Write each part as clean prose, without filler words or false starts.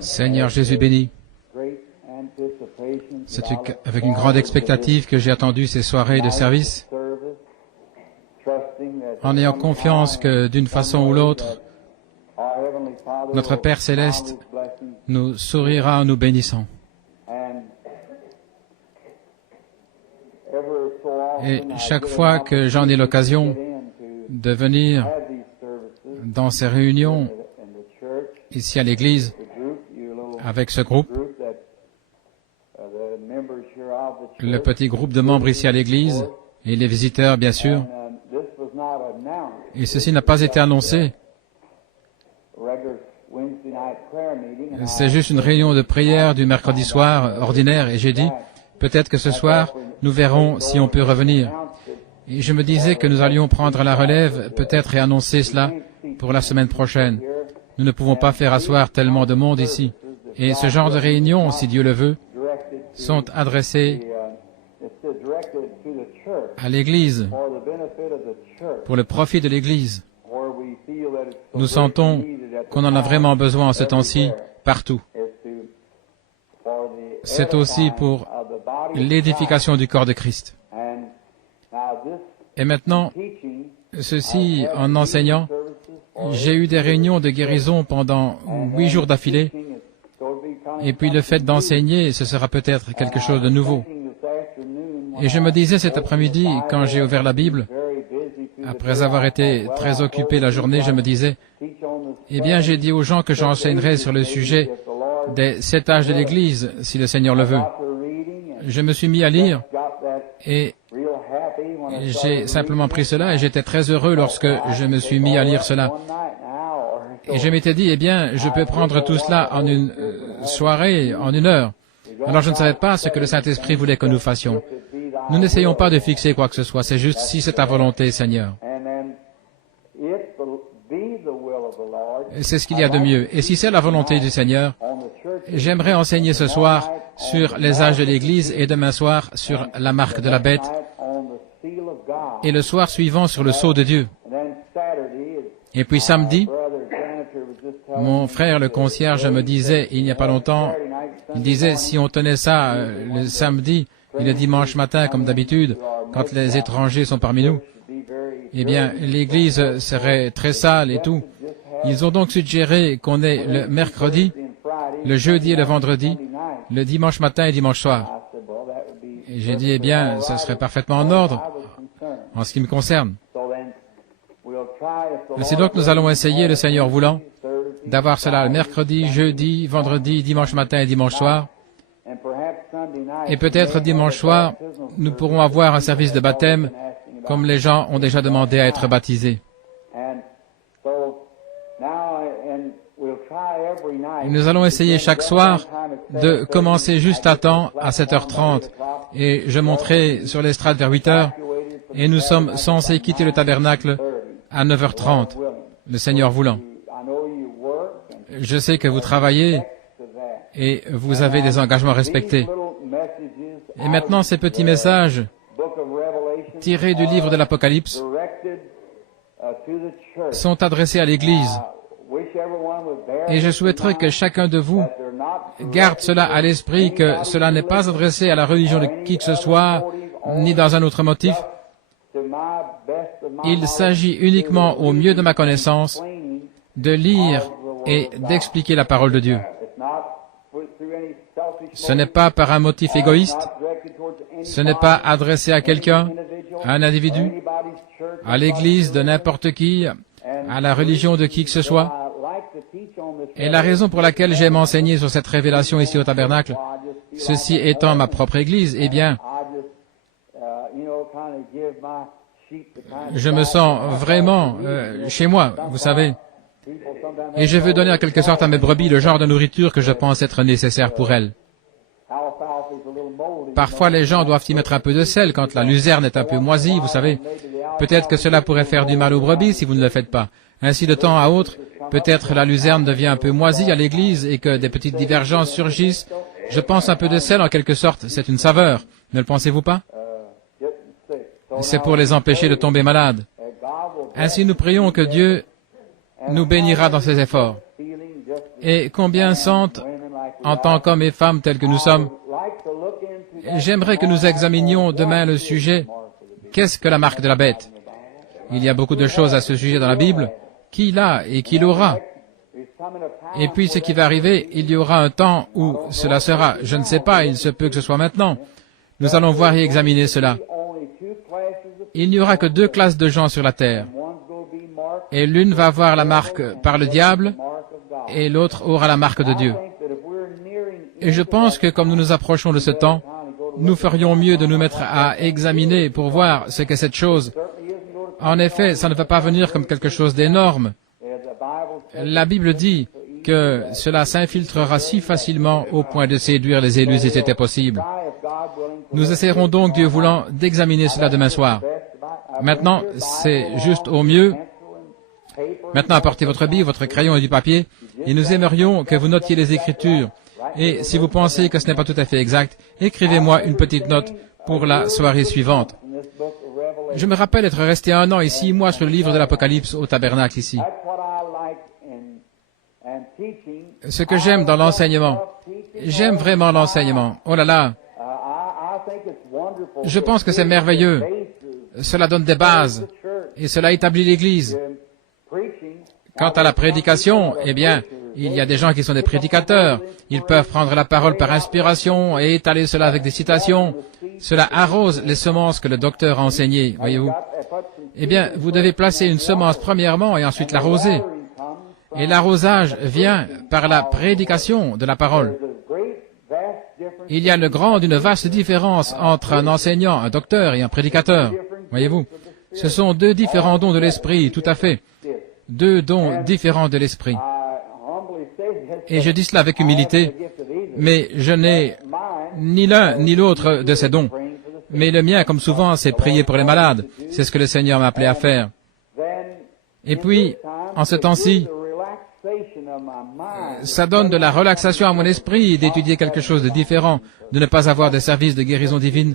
Seigneur Jésus béni, c'est avec une grande expectative que j'ai attendu ces soirées de service, en ayant confiance que d'une façon ou l'autre, notre Père Céleste nous sourira en nous bénissant. Et chaque fois que j'en ai l'occasion de venir dans ces réunions ici à l'église, avec ce groupe, le petit groupe de membres ici à l'église, et les visiteurs bien sûr, et ceci n'a pas été annoncé. C'est juste une réunion de prière du mercredi soir ordinaire, et j'ai dit, peut-être que ce soir, nous verrons si on peut revenir. Et je me disais que nous allions prendre la relève, peut-être et annoncer cela pour la semaine prochaine. Nous ne pouvons pas faire asseoir tellement de monde ici. Et ce genre de réunions, si Dieu le veut, sont adressées à l'Église, pour le profit de l'Église. Nous sentons qu'on en a vraiment besoin en ce temps-ci, partout. C'est aussi pour l'édification du corps de Christ. Et maintenant, ceci en enseignant, j'ai eu des réunions de guérison pendant 8 jours d'affilée, et puis le fait d'enseigner, ce sera peut-être quelque chose de nouveau. Et je me disais cet après-midi, quand j'ai ouvert la Bible, après avoir été très occupé la journée, je me disais, eh bien, j'ai dit aux gens que j'enseignerai sur le sujet des 7 âges de l'Église, si le Seigneur le veut. Je me suis mis à lire, et j'ai simplement pris cela, et j'étais très heureux lorsque je me suis mis à lire cela. Et je m'étais dit, eh bien, je peux prendre tout cela en une soirée, en 1 heure. Alors je ne savais pas ce que le Saint-Esprit voulait que nous fassions. Nous n'essayons pas de fixer quoi que ce soit, c'est juste si c'est ta volonté, Seigneur. C'est ce qu'il y a de mieux. Et si c'est la volonté du Seigneur, j'aimerais enseigner ce soir sur les âges de l'Église et demain soir sur la marque de la bête et le soir suivant sur le sceau de Dieu. Et puis samedi, mon frère le concierge me disait il n'y a pas longtemps, il disait si on tenait ça le samedi et le dimanche matin comme d'habitude, quand les étrangers sont parmi nous, eh bien l'Église serait très sale et tout. Ils ont donc suggéré qu'on ait le mercredi, le jeudi et le vendredi, le dimanche matin et dimanche soir. Et j'ai dit, eh bien, ce serait parfaitement en ordre, en ce qui me concerne. C'est donc nous allons essayer, le Seigneur voulant, d'avoir cela le mercredi, jeudi, vendredi, dimanche matin et dimanche soir. Et peut-être dimanche soir, nous pourrons avoir un service de baptême, comme les gens ont déjà demandé à être baptisés. Et nous allons essayer chaque soir de commencer juste à temps, à 7h30, et je monterai sur l'estrade vers 8h, et nous sommes censés quitter le tabernacle à 9h30, le Seigneur voulant. Je sais que vous travaillez et vous avez des engagements respectés. Et maintenant, ces petits messages tirés du livre de l'Apocalypse sont adressés à l'Église. Et je souhaiterais que chacun de vous garde cela à l'esprit, que cela n'est pas adressé à la religion de qui que ce soit, ni dans un autre motif. Il s'agit uniquement, au mieux de ma connaissance, de lire et d'expliquer la parole de Dieu. Ce n'est pas par un motif égoïste, ce n'est pas adressé à quelqu'un, à un individu, à l'Église de n'importe qui, à la religion de qui que ce soit. Et la raison pour laquelle j'aime enseigner sur cette révélation ici au tabernacle, ceci étant ma propre Église, eh bien, je me sens vraiment chez moi, vous savez. Et je veux donner en quelque sorte à mes brebis le genre de nourriture que je pense être nécessaire pour elles. Parfois, les gens doivent y mettre un peu de sel quand la luzerne est un peu moisie, vous savez. Peut-être que cela pourrait faire du mal aux brebis si vous ne le faites pas. Ainsi, de temps à autre, peut-être la luzerne devient un peu moisie à l'église et que des petites divergences surgissent. Je pense un peu de sel, en quelque sorte, c'est une saveur. Ne le pensez-vous pas? C'est pour les empêcher de tomber malades. Ainsi, nous prions que Dieu nous bénira dans ses efforts. Et combien sentent, en tant qu'hommes et femmes tels que nous sommes, j'aimerais que nous examinions demain le sujet « Qu'est-ce que la marque de la bête ?» Il y a beaucoup de choses à ce sujet dans la Bible. Qui l'a et qui l'aura? Et puis ce qui va arriver, il y aura un temps où cela sera. Je ne sais pas, il se peut que ce soit maintenant. Nous allons voir et examiner cela. Il n'y aura que 2 classes de gens sur la terre. Et l'une va avoir la marque par le diable, et l'autre aura la marque de Dieu. Et je pense que comme nous nous approchons de ce temps, nous ferions mieux de nous mettre à examiner pour voir ce qu'est cette chose. En effet, ça ne va pas venir comme quelque chose d'énorme. La Bible dit que cela s'infiltrera si facilement au point de séduire les élus si c'était possible. Nous essaierons donc, Dieu voulant, d'examiner cela demain soir. Maintenant, c'est juste au mieux. Maintenant, apportez votre Bible, votre crayon et du papier, et nous aimerions que vous notiez les Écritures. Et si vous pensez que ce n'est pas tout à fait exact, écrivez-moi une petite note pour la soirée suivante. Je me rappelle être resté 1 an et 6 mois sur le livre de l'Apocalypse au tabernacle ici. Ce que j'aime dans l'enseignement, j'aime vraiment l'enseignement. Oh là là, je pense que c'est merveilleux. Cela donne des bases et cela établit l'Église. Quant à la prédication, eh bien, il y a des gens qui sont des prédicateurs. Ils peuvent prendre la parole par inspiration et étaler cela avec des citations. Cela arrose les semences que le docteur a enseignées, voyez-vous. Eh bien, vous devez placer une semence premièrement et ensuite l'arroser. Et l'arrosage vient par la prédication de la parole. Il y a une vaste différence entre un enseignant, un docteur et un prédicateur, voyez-vous. Ce sont 2 différents dons de l'esprit, tout à fait. 2 dons différents de l'esprit. Et je dis cela avec humilité, mais je n'ai ni l'un ni l'autre de ces dons. Mais le mien, comme souvent, c'est prier pour les malades. C'est ce que le Seigneur m'a appelé à faire. Et puis, en ce temps-ci, ça donne de la relaxation à mon esprit d'étudier quelque chose de différent, de ne pas avoir de service de guérison divine,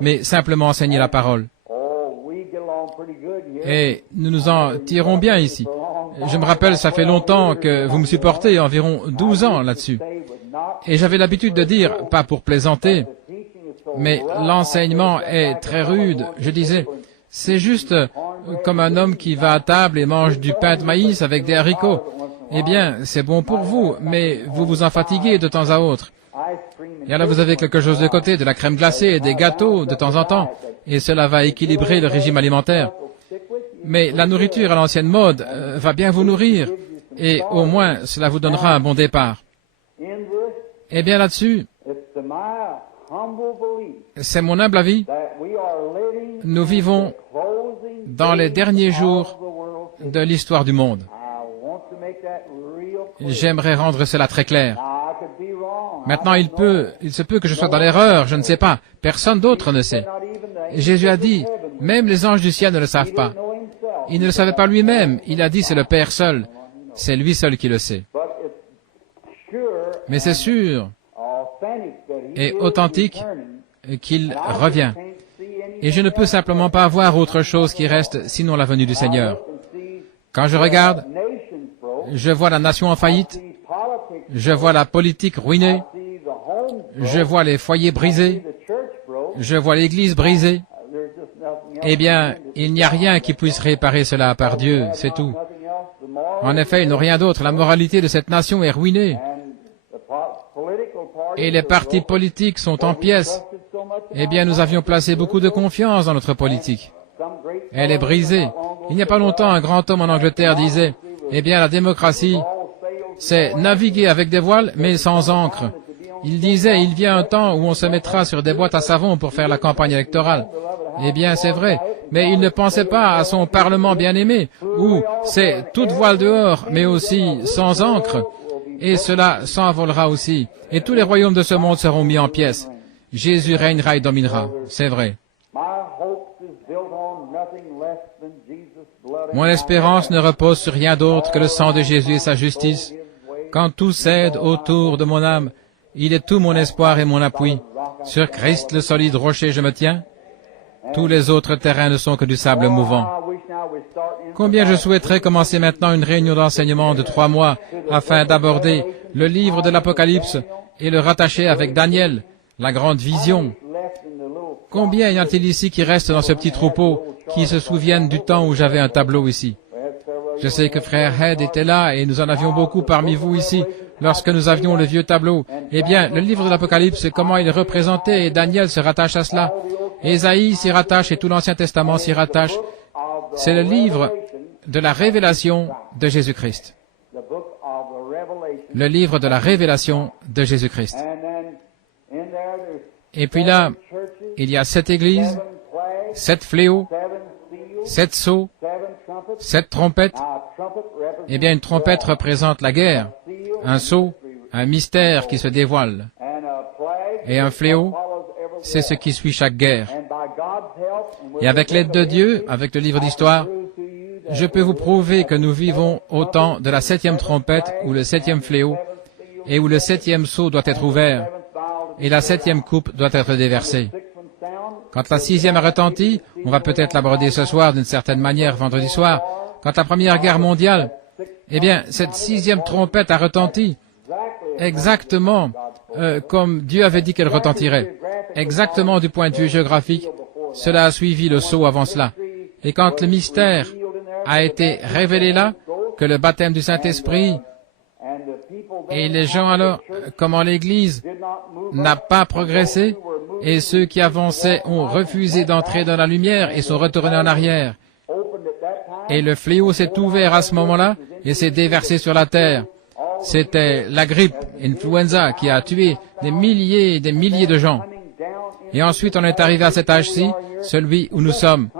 mais simplement enseigner la parole. Et nous nous en tirons bien ici. Je me rappelle, ça fait longtemps que vous me supportez, environ 12 ans là-dessus. Et j'avais l'habitude de dire, pas pour plaisanter, mais l'enseignement est très rude. Je disais, c'est juste comme un homme qui va à table et mange du pain de maïs avec des haricots. Eh bien, c'est bon pour vous, mais vous vous en fatiguez de temps à autre. Et alors vous avez quelque chose de côté, de la crème glacée et des gâteaux de temps en temps, et cela va équilibrer le régime alimentaire. Mais la nourriture à l'ancienne mode va bien vous nourrir, et au moins cela vous donnera un bon départ. Eh bien là-dessus, c'est mon humble avis, nous vivons dans les derniers jours de l'histoire du monde. J'aimerais rendre cela très clair. Maintenant, il se peut que je sois dans l'erreur, je ne sais pas. Personne d'autre ne sait. Jésus a dit, même les anges du ciel ne le savent pas. Il ne le savait pas lui-même. Il a dit, c'est le Père seul. C'est lui seul qui le sait. Mais c'est sûr et authentique qu'il revient. Et je ne peux simplement pas voir autre chose qui reste sinon la venue du Seigneur. Quand je regarde, je vois la nation en faillite, je vois la politique ruinée, je vois les foyers brisés, je vois l'Église brisée. Eh bien, il n'y a rien qui puisse réparer cela par Dieu, c'est tout. En effet, ils n'ont rien d'autre. La moralité de cette nation est ruinée. Et les partis politiques sont en pièces. Eh bien, nous avions placé beaucoup de confiance dans notre politique. Elle est brisée. Il n'y a pas longtemps, un grand homme en Angleterre disait, eh bien, la démocratie, c'est naviguer avec des voiles, mais sans ancre. Il disait, il vient un temps où on se mettra sur des boîtes à savon pour faire la campagne électorale. Eh bien, c'est vrai, mais il ne pensait pas à son Parlement bien-aimé, où c'est toute voile dehors, mais aussi sans ancre, et cela s'envolera aussi, et tous les royaumes de ce monde seront mis en pièces. Jésus régnera et dominera, c'est vrai. Mon espérance ne repose sur rien d'autre que le sang de Jésus et sa justice. Quand tout cède autour de mon âme, il est tout mon espoir et mon appui. Sur Christ, le solide rocher, je me tiens. Tous les autres terrains ne sont que du sable mouvant. Combien je souhaiterais commencer maintenant une réunion d'enseignement de 3 mois afin d'aborder le livre de l'Apocalypse et le rattacher avec Daniel, la grande vision. Combien y a-t-il ici qui restent dans ce petit troupeau, qui se souviennent du temps où j'avais un tableau ici? Je sais que frère Head était là et nous en avions beaucoup parmi vous ici lorsque nous avions le vieux tableau. Eh bien, le livre de l'Apocalypse, comment il est représenté et Daniel se rattache à cela. Ésaïe s'y rattache et tout l'Ancien Testament s'y rattache. C'est le livre de la révélation de Jésus-Christ. Le livre de la révélation de Jésus-Christ. Et puis là, il y a 7 églises, 7 fléaux, 7 sceaux, 7 trompettes. Eh bien, une trompette représente la guerre, un sceau, un mystère qui se dévoile. Et un fléau, c'est ce qui suit chaque guerre. Et avec l'aide de Dieu, avec le livre d'histoire, je peux vous prouver que nous vivons au temps de la 7e trompette ou le 7e fléau, et où le 7e sceau doit être ouvert, et la 7e coupe doit être déversée. Quand la 6e a retenti, on va peut-être l'aborder ce soir d'une certaine manière, vendredi soir, quand la Première Guerre mondiale, eh bien, cette 6e trompette a retenti, exactement comme Dieu avait dit qu'elle retentirait. Exactement du point de vue géographique, cela a suivi le sceau avant cela. Et quand le mystère a été révélé là, que le baptême du Saint-Esprit, et les gens alors, comment l'Église n'a pas progressé, et ceux qui avançaient ont refusé d'entrer dans la lumière et sont retournés en arrière. Et le fléau s'est ouvert à ce moment-là et s'est déversé sur la terre. C'était la grippe, influenza, qui a tué des milliers et des milliers de gens. Et ensuite on est arrivé à cet âge-ci, celui où nous sommes.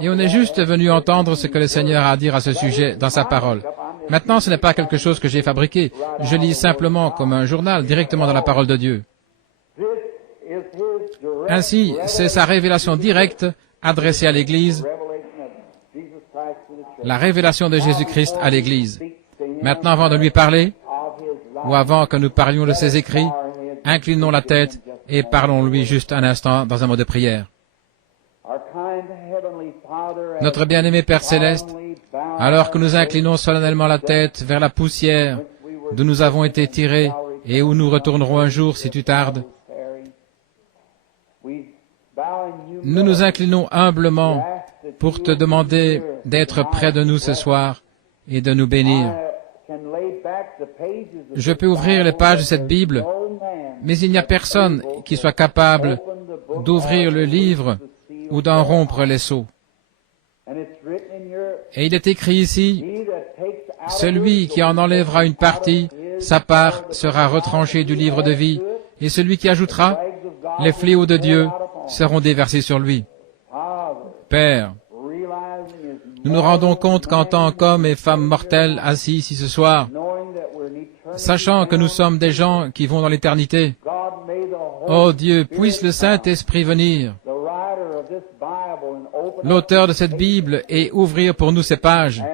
Et on est juste venu entendre ce que le Seigneur a à dire à ce sujet dans sa parole. Maintenant, ce n'est pas quelque chose que j'ai fabriqué. Je lis simplement comme un journal, directement dans la parole de Dieu. Ainsi, c'est sa révélation directe adressée à l'Église, la révélation de Jésus-Christ à l'Église. Maintenant, avant de lui parler, ou avant que nous parlions de ses écrits, inclinons la tête et parlons-lui juste un instant dans un mot de prière. Notre bien-aimé Père Céleste, alors que nous inclinons solennellement la tête vers la poussière d'où nous avons été tirés et où nous retournerons un jour si tu tardes, nous nous inclinons humblement pour te demander d'être près de nous ce soir et de nous bénir. Je peux ouvrir les pages de cette Bible, mais il n'y a personne qui soit capable d'ouvrir le livre ou d'en rompre les sceaux. Et il est écrit ici, « Celui qui en enlèvera une partie, sa part sera retranchée du livre de vie, et celui qui ajoutera, les fléaux de Dieu seront déversés sur lui. » Père, nous nous rendons compte qu'en tant qu'hommes et femmes mortels assis ici ce soir, sachant que nous sommes des gens qui vont dans l'éternité, ô Dieu, puisse le Saint-Esprit venir, l'auteur de cette Bible, et ouvrir pour nous ces pages,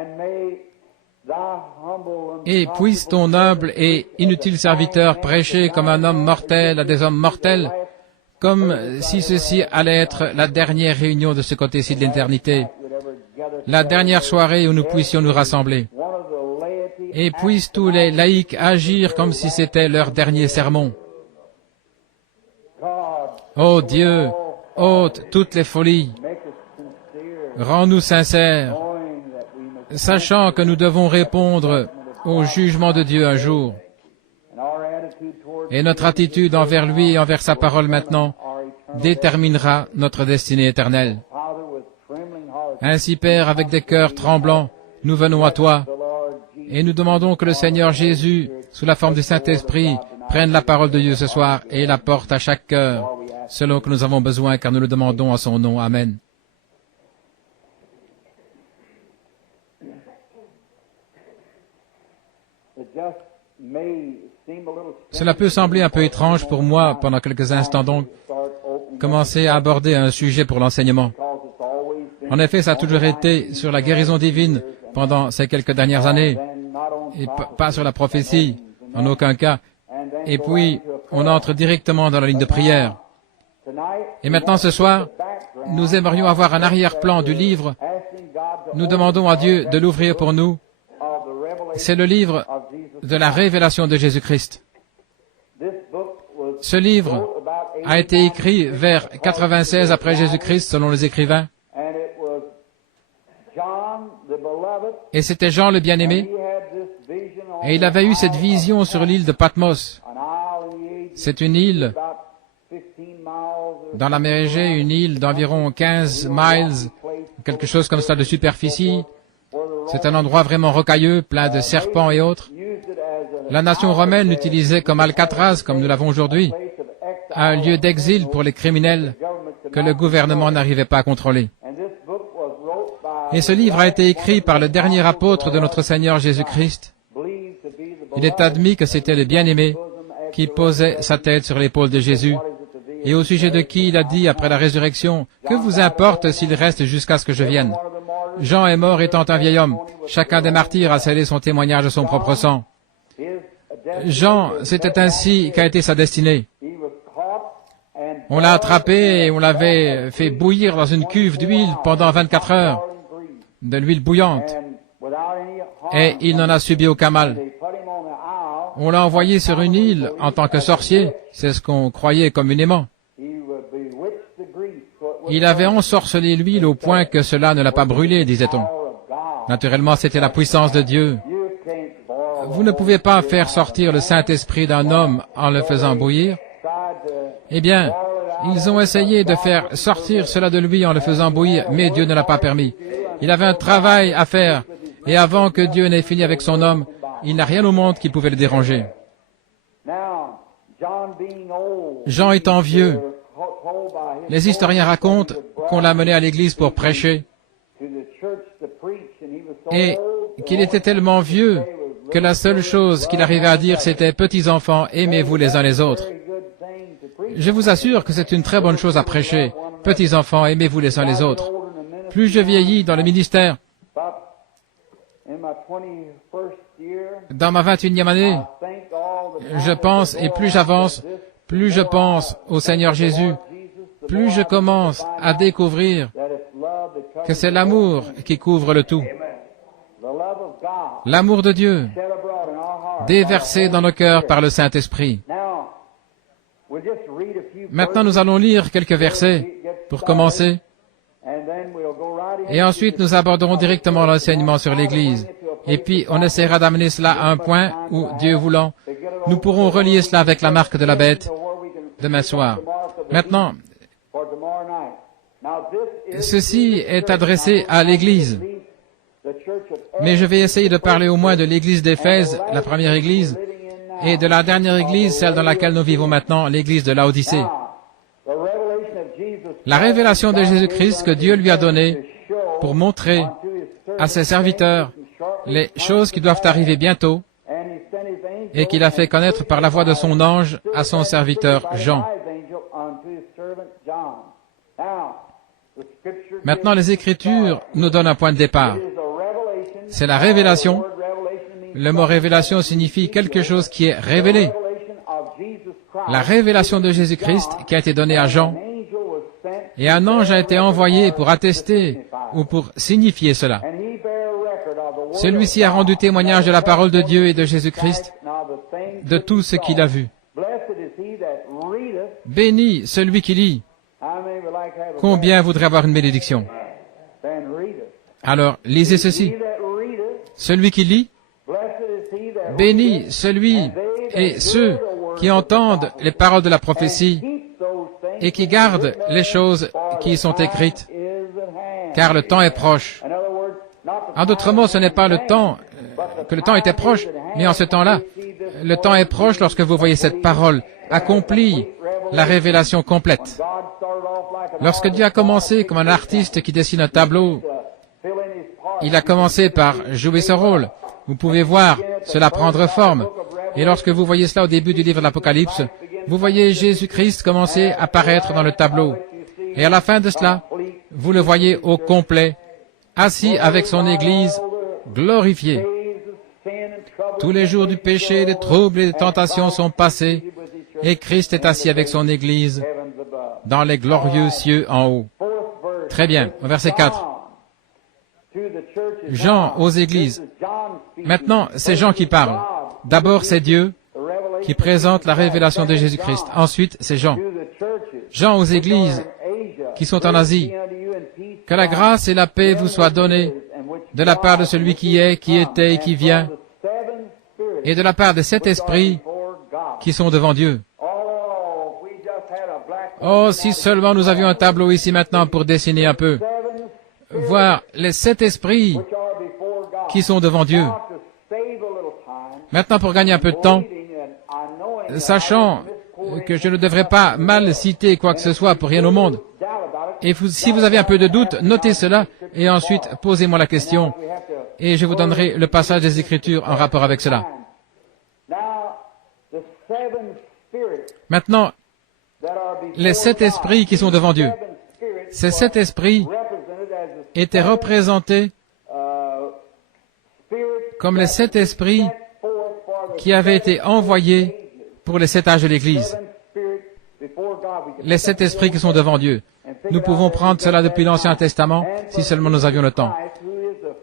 et puisse ton humble et inutile serviteur prêcher comme un homme mortel à des hommes mortels, comme si ceci allait être la dernière réunion de ce côté-ci de l'éternité, la dernière soirée où nous puissions nous rassembler. Et puissent tous les laïcs agir comme si c'était leur dernier sermon. Ô Dieu, ôte toutes les folies, rends-nous sincères, sachant que nous devons répondre au jugement de Dieu un jour. Et notre attitude envers lui et envers sa parole maintenant déterminera notre destinée éternelle. Ainsi, Père, avec des cœurs tremblants, nous venons à toi et nous demandons que le Seigneur Jésus, sous la forme du Saint-Esprit, prenne la parole de Dieu ce soir et la porte à chaque cœur, selon que nous avons besoin, car nous le demandons à son nom. Amen. Cela peut sembler un peu étrange pour moi, pendant quelques instants donc, commencer à aborder un sujet pour l'enseignement. En effet, ça a toujours été sur la guérison divine pendant ces quelques dernières années, et pas sur la prophétie, en aucun cas. Et puis, on entre directement dans la ligne de prière. Et maintenant, ce soir, nous aimerions avoir un arrière-plan du livre nous demandons à Dieu de l'ouvrir pour nous. C'est le livre de la révélation de Jésus-Christ. Ce livre a été écrit vers 96 après Jésus-Christ, selon les écrivains. Et c'était Jean le bien-aimé. Et il avait eu cette vision sur l'île de Patmos. C'est une île dans la mer Égée, une île d'environ 15 miles, quelque chose comme ça de superficie. C'est un endroit vraiment rocailleux, plein de serpents et autres. La nation romaine l'utilisait comme Alcatraz, comme nous l'avons aujourd'hui, un lieu d'exil pour les criminels que le gouvernement n'arrivait pas à contrôler. Et ce livre a été écrit par le dernier apôtre de notre Seigneur Jésus-Christ. Il est admis que c'était le bien-aimé qui posait sa tête sur l'épaule de Jésus, et au sujet de qui il a dit après la résurrection, « Que vous importe s'il reste jusqu'à ce que je vienne ?» Jean est mort étant un vieil homme. Chacun des martyrs a scellé son témoignage de son propre sang. Jean, c'était ainsi qu'a été sa destinée. On l'a attrapé et on l'avait fait bouillir dans une cuve d'huile pendant 24 heures, de l'huile bouillante, et il n'en a subi aucun mal. On l'a envoyé sur une île en tant que sorcier, c'est ce qu'on croyait communément. Il avait ensorcelé l'huile au point que cela ne l'a pas brûlé, disait-on. Naturellement, c'était la puissance de Dieu. Vous ne pouvez pas faire sortir le Saint-Esprit d'un homme en le faisant bouillir. Eh bien, ils ont essayé de faire sortir cela de lui en le faisant bouillir, mais Dieu ne l'a pas permis. Il avait un travail à faire, et avant que Dieu n'ait fini avec son homme, il n'a rien au monde qui pouvait le déranger. Jean étant vieux, les historiens racontent qu'on l'a mené à l'église pour prêcher, et qu'il était tellement vieux que la seule chose qu'il arrivait à dire, c'était « Petits enfants, aimez-vous les uns les autres ». Je vous assure que c'est une très bonne chose à prêcher. « Petits enfants, aimez-vous les uns les autres ». Plus je vieillis dans le ministère, dans ma 21e année, je pense, et plus j'avance, plus je pense au Seigneur Jésus, plus je commence à découvrir que c'est l'amour qui couvre le tout. L'amour de Dieu, déversé dans nos cœurs par le Saint-Esprit. Maintenant, nous allons lire quelques versets pour commencer, et ensuite nous aborderons directement l'enseignement sur l'Église. Et puis, on essaiera d'amener cela à un point où, Dieu voulant, nous pourrons relier cela avec la marque de la bête demain soir. Maintenant, ceci est adressé à l'Église. Mais je vais essayer de parler au moins de l'Église d'Éphèse, la première Église, et de la dernière Église, celle dans laquelle nous vivons maintenant, l'Église de Laodicée. La révélation de Jésus-Christ que Dieu lui a donnée pour montrer à ses serviteurs les choses qui doivent arriver bientôt et qu'il a fait connaître par la voix de son ange à son serviteur Jean. Maintenant, les Écritures nous donnent un point de départ. C'est la révélation. Le mot révélation signifie quelque chose qui est révélé. La révélation de Jésus-Christ qui a été donnée à Jean, et un ange a été envoyé pour attester ou pour signifier cela. Celui-ci a rendu témoignage de la parole de Dieu et de Jésus-Christ, de tout ce qu'il a vu. Béni celui qui lit. Combien voudrait avoir une bénédiction? Alors, lisez ceci. Celui qui lit, béni celui et ceux qui entendent les paroles de la prophétie et qui gardent les choses qui y sont écrites, car le temps est proche. En d'autres mots, ce n'est pas le temps, que le temps était proche, mais en ce temps-là, le temps est proche lorsque vous voyez cette parole accomplie, la révélation complète. Lorsque Dieu a commencé comme un artiste qui dessine un tableau, il a commencé par jouer ce rôle. Vous pouvez voir cela prendre forme. Et lorsque vous voyez cela au début du livre de l'Apocalypse, vous voyez Jésus-Christ commencer à apparaître dans le tableau. Et à la fin de cela, vous le voyez au complet, assis avec son Église, glorifié. Tous les jours du péché, des troubles et des tentations sont passés, et Christ est assis avec son Église dans les glorieux cieux en haut. Très bien, au verset 4. Jean aux églises. Maintenant, c'est Jean qui parle. D'abord, c'est Dieu qui présente la révélation de Jésus-Christ. Ensuite, c'est Jean. Jean aux églises qui sont en Asie. Que la grâce et la paix vous soient données de la part de celui qui est, qui était et qui vient, et de la part des 7 esprits qui sont devant Dieu. Oh, si seulement nous avions un tableau ici maintenant pour dessiner un peu, voir les 7 esprits qui sont devant Dieu. Maintenant, pour gagner un peu de temps, sachant que je ne devrais pas mal citer quoi que ce soit pour rien au monde, et si vous avez un peu de doute, notez cela, et ensuite posez-moi la question, et je vous donnerai le passage des Écritures en rapport avec cela. Maintenant, les 7 esprits qui sont devant Dieu. Ces 7 esprits étaient représentés comme les 7 esprits qui avaient été envoyés pour les 7 âges de l'Église. Les 7 esprits qui sont devant Dieu. Nous pouvons prendre cela depuis l'Ancien Testament, si seulement nous avions le temps.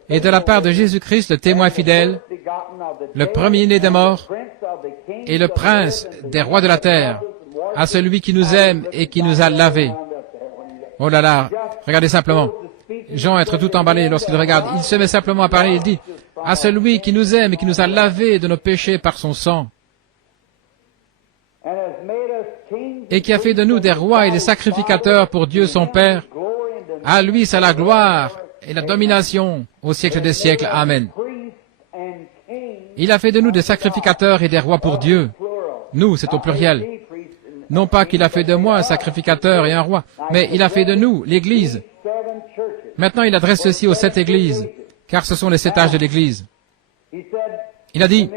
Et de la part de Jésus-Christ, le témoin fidèle, le premier-né des morts, et le prince des rois de la terre, à celui qui nous aime et qui nous a lavés. Oh là là, regardez simplement. Jean est tout emballé lorsqu'il regarde. Il se met simplement à parler, il dit, à celui qui nous aime et qui nous a lavés de nos péchés par son sang, et qui a fait de nous des rois et des sacrificateurs pour Dieu son Père. À lui c'est la gloire et la domination au siècle des siècles. Amen. Il a fait de nous des sacrificateurs et des rois pour Dieu. Nous, c'est au pluriel. Non pas qu'il a fait de moi un sacrificateur et un roi, mais il a fait de nous l'Église. Maintenant, il adresse ceci aux 7 églises, car ce sont les 7 âges de l'Église. Il a dit,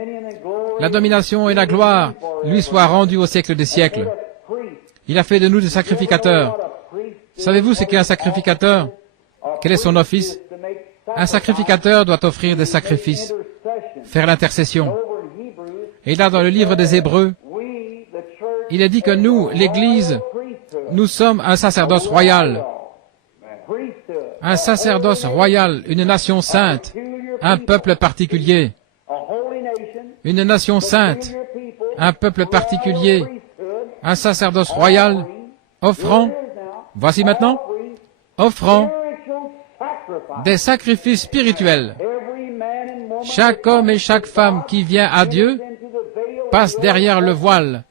la domination et la gloire lui soient rendues au siècle des siècles. Il a fait de nous des sacrificateurs. Savez-vous ce qu'est un sacrificateur? Quel est son office? Un sacrificateur doit offrir des sacrifices, faire l'intercession. Et là, dans le livre des Hébreux, il est dit que nous, l'Église, nous sommes un sacerdoce royal. Un sacerdoce royal, une nation sainte, un peuple particulier. Une nation sainte, un peuple particulier, un sacerdoce royal, offrant, voici maintenant, offrant des sacrifices spirituels. Chaque homme et chaque femme qui vient à Dieu passe derrière le voile.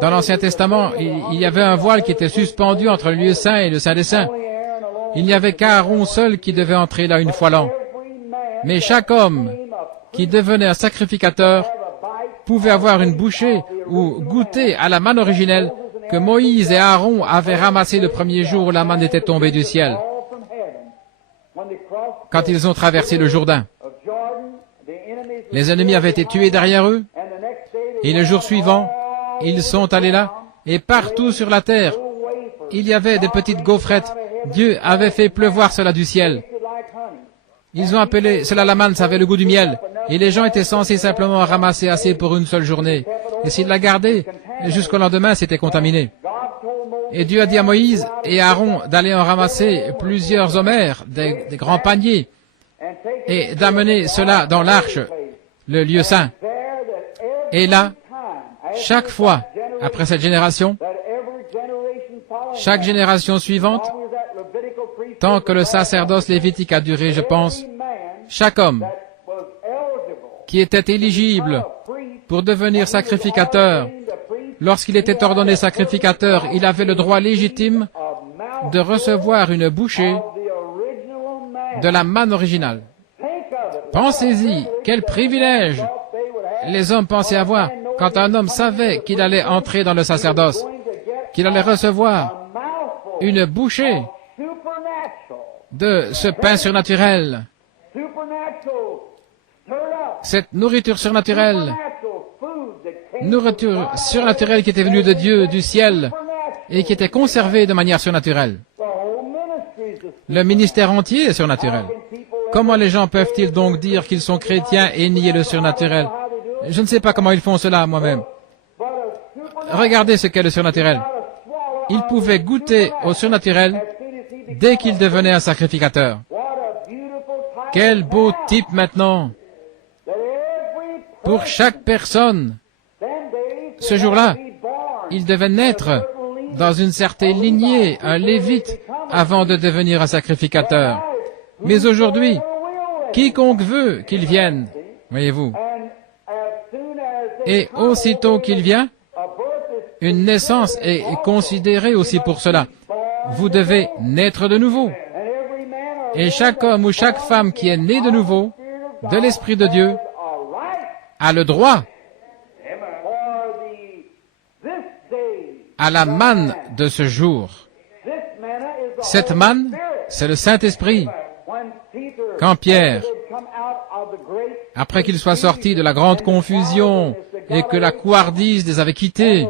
Dans l'Ancien Testament, il y avait un voile qui était suspendu entre le lieu saint et le Saint des Saints. Il n'y avait qu'Aaron seul qui devait entrer là une fois l'an. Mais chaque homme qui devenait un sacrificateur pouvait avoir une bouchée ou goûter à la manne originelle que Moïse et Aaron avaient ramassée le premier jour où la manne était tombée du ciel, quand ils ont traversé le Jourdain. Les ennemis avaient été tués derrière eux, et le jour suivant, ils sont allés là, et partout sur la terre, il y avait des petites gaufrettes. Dieu avait fait pleuvoir cela du ciel. Ils ont appelé cela la manne, ça avait le goût du miel. Et les gens étaient censés simplement ramasser assez pour une seule journée. Et s'ils la gardaient, jusqu'au lendemain, c'était contaminé. Et Dieu a dit à Moïse et à Aaron d'aller en ramasser plusieurs homères, des grands paniers, et d'amener cela dans l'arche, le lieu saint. Et là, chaque fois, après cette génération, chaque génération suivante, tant que le sacerdoce lévitique a duré, je pense, chaque homme qui était éligible pour devenir sacrificateur, lorsqu'il était ordonné sacrificateur, il avait le droit légitime de recevoir une bouchée de la manne originale. Pensez-y, quel privilège les hommes pensaient avoir quand un homme savait qu'il allait entrer dans le sacerdoce, qu'il allait recevoir une bouchée de ce pain surnaturel, cette nourriture surnaturelle qui était venue de Dieu, du ciel, et qui était conservée de manière surnaturelle. Le ministère entier est surnaturel. Comment les gens peuvent-ils donc dire qu'ils sont chrétiens et nier le surnaturel? Je ne sais pas comment ils font cela moi-même. Regardez ce qu'est le surnaturel. Ils pouvaient goûter au surnaturel dès qu'ils devenaient un sacrificateur. Quel beau type maintenant! Pour chaque personne, ce jour-là, il devait naître dans une certaine lignée, un lévite, avant de devenir un sacrificateur. Mais aujourd'hui, quiconque veut qu'il vienne, voyez-vous, et aussitôt qu'il vient, une naissance est considérée aussi pour cela. Vous devez naître de nouveau. Et chaque homme ou chaque femme qui est né de nouveau, de l'Esprit de Dieu, a le droit à la manne de ce jour. Cette manne, c'est le Saint-Esprit. Quand Pierre, après qu'il soit sorti de la grande confusion et que la couardise les avait quittés,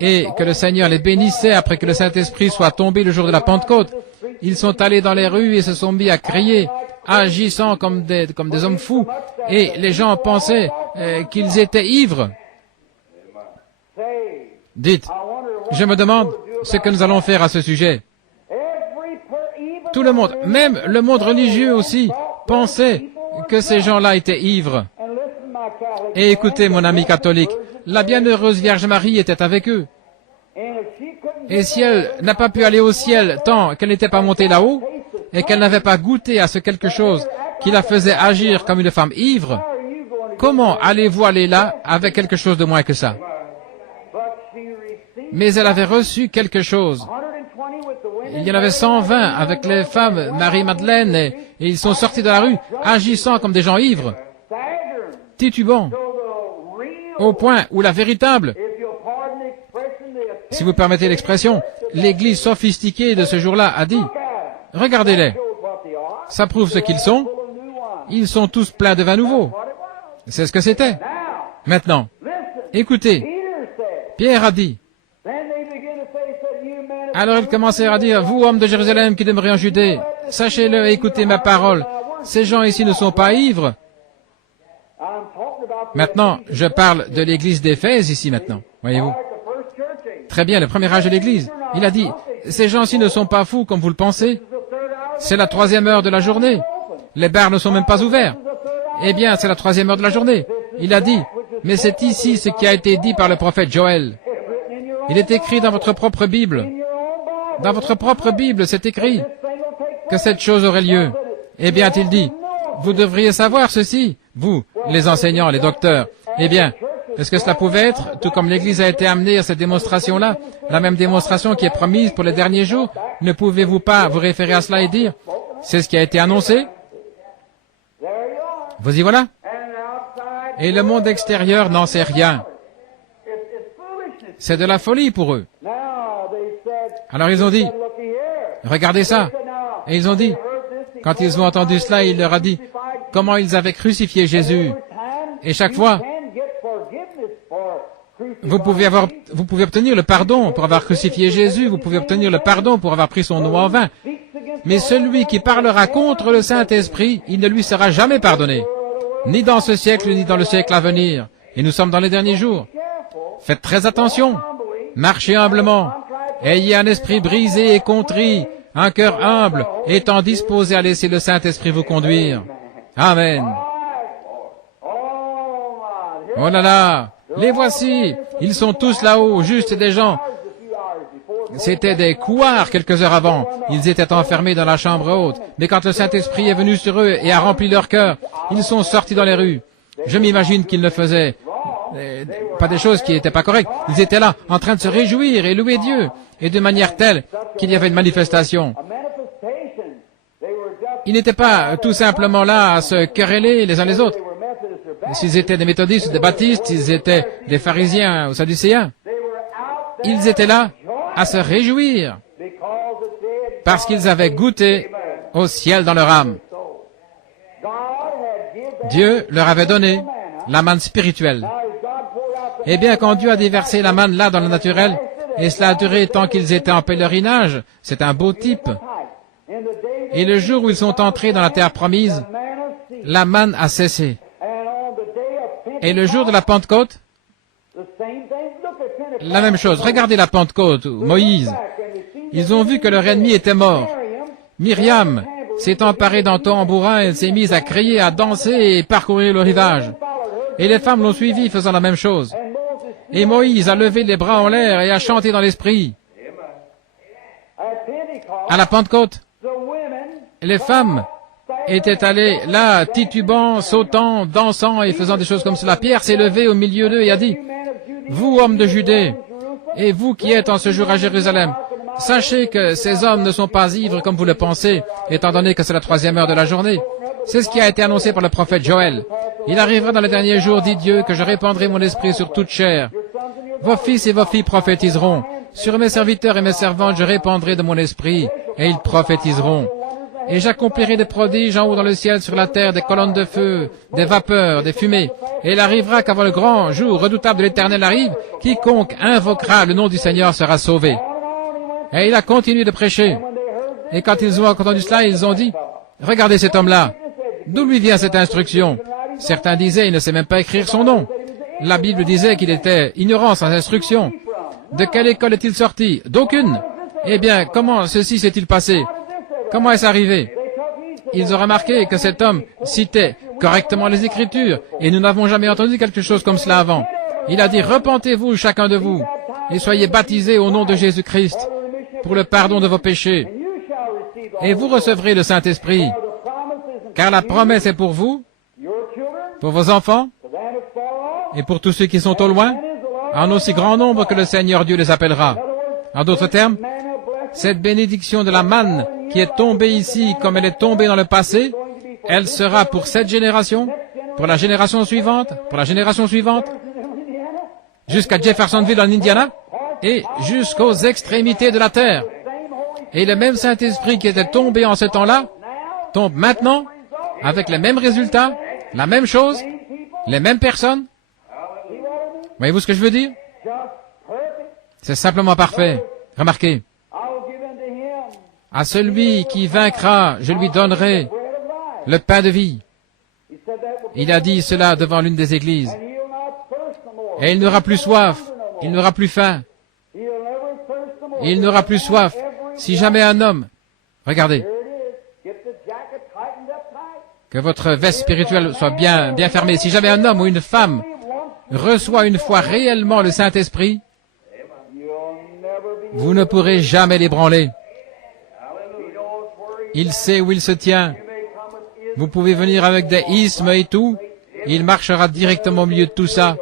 et que le Seigneur les bénissait après que le Saint-Esprit soit tombé le jour de la Pentecôte, ils sont allés dans les rues et se sont mis à crier, agissant comme des hommes fous, et les gens pensaient qu'ils étaient ivres. Dites, je me demande ce que nous allons faire à ce sujet. Tout le monde, même le monde religieux aussi, pensait que ces gens-là étaient ivres. Et écoutez, mon ami catholique, la bienheureuse Vierge Marie était avec eux. Et si elle n'a pas pu aller au ciel tant qu'elle n'était pas montée là-haut, et qu'elle n'avait pas goûté à ce quelque chose qui la faisait agir comme une femme ivre, comment allez-vous aller là avec quelque chose de moins que ça? Mais elle avait reçu quelque chose. Il y en avait 120 avec les femmes Marie-Madeleine et ils sont sortis de la rue, agissant comme des gens ivres, titubants, au point où la véritable, si vous permettez l'expression, l'église sophistiquée de ce jour-là a dit, regardez-les, ça prouve ce qu'ils sont tous pleins de vin nouveau. C'est ce que c'était. Maintenant, écoutez, Pierre a dit, alors ils commencèrent à dire, vous, hommes de Jérusalem qui demeurez en Judée, sachez-le et écoutez ma parole, ces gens ici ne sont pas ivres. Maintenant, je parle de l'église d'Éphèse ici maintenant, voyez-vous. Très bien, le premier âge de l'église. Il a dit, ces gens-ci ne sont pas fous comme vous le pensez. C'est la 3e heure de la journée. Les bars ne sont même pas ouverts. Eh bien, c'est la 3e heure de la journée. Il a dit, mais c'est ici ce qui a été dit par le prophète Joël. Il est écrit dans votre propre Bible. Dans votre propre Bible, c'est écrit que cette chose aurait lieu. Eh bien, a-t-il dit, vous devriez savoir ceci, vous, les enseignants, les docteurs. Eh bien, est-ce que cela pouvait être, tout comme l'Église a été amenée à cette démonstration-là, la même démonstration qui est promise pour les derniers jours? Ne pouvez-vous pas vous référer à cela et dire, c'est ce qui a été annoncé? Vous y voilà. Et le monde extérieur n'en sait rien. C'est de la folie pour eux. Alors ils ont dit, regardez ça. Et ils ont dit, quand ils ont entendu cela, il leur a dit comment ils avaient crucifié Jésus. Et chaque fois, vous pouvez obtenir le pardon pour avoir crucifié Jésus, vous pouvez obtenir le pardon pour avoir pris son eau en vin. Mais celui qui parlera contre le Saint-Esprit, il ne lui sera jamais pardonné. Ni dans ce siècle, ni dans le siècle à venir. Et nous sommes dans les derniers jours. Faites très attention. Marchez humblement. Ayez un esprit brisé et contrit, un cœur humble, étant disposé à laisser le Saint-Esprit vous conduire. Amen. Oh là là, les voici. Ils sont tous là-haut, juste des gens. C'était des couards quelques heures avant. Ils étaient enfermés dans la chambre haute. Mais quand le Saint-Esprit est venu sur eux et a rempli leur cœur, ils sont sortis dans les rues. Je m'imagine qu'ils ne faisaient pas des choses qui n'étaient pas correctes. Ils étaient là, en train de se réjouir et louer Dieu. Et de manière telle qu'il y avait une manifestation. Ils n'étaient pas tout simplement là à se quereller les uns les autres. S'ils étaient des méthodistes ou des baptistes, s'ils étaient des pharisiens ou sadducéens, ils étaient là à se réjouir parce qu'ils avaient goûté au ciel dans leur âme. Dieu leur avait donné la manne spirituelle. Eh bien, quand Dieu a déversé la manne là dans le naturel, et cela a duré tant qu'ils étaient en pèlerinage, c'est un beau type. Et le jour où ils sont entrés dans la terre promise, la manne a cessé. Et le jour de la Pentecôte, la même chose. Regardez la Pentecôte, Moïse. Ils ont vu que leur ennemi était mort. Myriam s'est emparée d'un tambourin, elle s'est mise à crier, à danser et parcourir le rivage. Et les femmes l'ont suivi faisant la même chose. Et Moïse a levé les bras en l'air et a chanté dans l'esprit. À la Pentecôte, les femmes étaient allées là, titubant, sautant, dansant et faisant des choses comme cela. Pierre s'est levé au milieu d'eux et a dit, « Vous, hommes de Judée, et vous qui êtes en ce jour à Jérusalem, sachez que ces hommes ne sont pas ivres comme vous le pensez, étant donné que c'est la 3e heure de la journée. C'est ce qui a été annoncé par le prophète Joël. Il arrivera dans les derniers jours, dit Dieu, que je répandrai mon esprit sur toute chair. Vos fils et vos filles prophétiseront. Sur mes serviteurs et mes servantes, je répandrai de mon esprit, et ils prophétiseront. Et j'accomplirai des prodiges en haut dans le ciel, sur la terre, des colonnes de feu, des vapeurs, des fumées. Et il arrivera qu'avant le grand jour redoutable de l'Éternel arrive, quiconque invoquera le nom du Seigneur sera sauvé. » Et il a continué de prêcher. Et quand ils ont entendu cela, ils ont dit, « Regardez cet homme-là. D'où lui vient cette instruction? » Certains disaient, il ne sait même pas écrire son nom. La Bible disait qu'il était ignorant sans instruction. De quelle école est-il sorti? D'aucune. Eh bien, comment ceci s'est-il passé? Comment est-ce arrivé? Ils ont remarqué que cet homme citait correctement les Écritures, et nous n'avons jamais entendu quelque chose comme cela avant. Il a dit, repentez-vous chacun de vous, et soyez baptisés au nom de Jésus-Christ, pour le pardon de vos péchés, et vous recevrez le Saint-Esprit, car la promesse est pour vous, pour vos enfants, et pour tous ceux qui sont au loin, en aussi grand nombre que le Seigneur Dieu les appellera. En d'autres termes, cette bénédiction de la manne qui est tombée ici comme elle est tombée dans le passé, elle sera pour cette génération, pour la génération suivante, pour la génération suivante, jusqu'à Jeffersonville en Indiana, et jusqu'aux extrémités de la terre. Et le même Saint-Esprit qui était tombé en ce temps-là, tombe maintenant, avec les mêmes résultats, la même chose, les mêmes personnes. Voyez-vous ce que je veux dire? C'est simplement parfait. Remarquez. À celui qui vaincra, je lui donnerai le pain de vie. Il a dit cela devant l'une des églises. Et il n'aura plus soif, il n'aura plus faim. Il n'aura plus soif. Si jamais un homme, regardez, que votre veste spirituelle soit bien fermée, si jamais un homme ou une femme reçoit une fois réellement le Saint-Esprit, vous ne pourrez jamais l'ébranler. Il sait où il se tient. Vous pouvez venir avec des isthmes et tout. Il marchera directement au milieu de tout ça.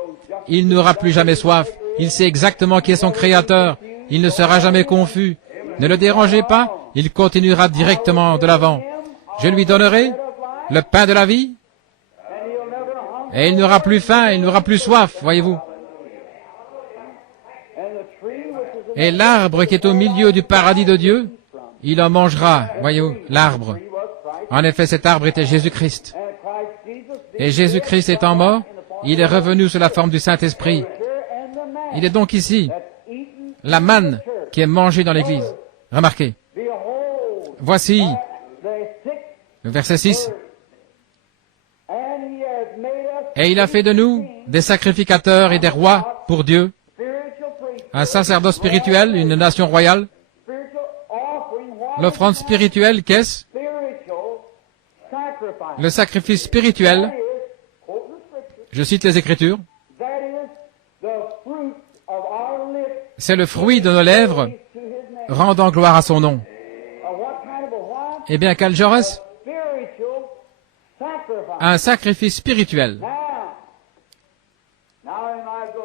Il n'aura plus jamais soif. Il sait exactement qui est son Créateur. Il ne sera jamais confus. Ne le dérangez pas. Il continuera directement de l'avant. Je lui donnerai le pain de la vie. Et il n'aura plus faim, il n'aura plus soif, voyez-vous. Et l'arbre qui est au milieu du paradis de Dieu, il en mangera, voyez-vous, l'arbre. En effet, cet arbre était Jésus-Christ. Et Jésus-Christ étant mort, il est revenu sous la forme du Saint-Esprit. Il est donc ici, la manne qui est mangée dans l'Église. Remarquez. Voici, le verset 6. Et il a fait de nous des sacrificateurs et des rois pour Dieu, un sacerdoce spirituel, une nation royale. L'offrande spirituelle, qu'est-ce? Le sacrifice spirituel, je cite les Écritures, c'est le fruit de nos lèvres, rendant gloire à son nom. Eh bien, quel genre est-ce? Un sacrifice spirituel.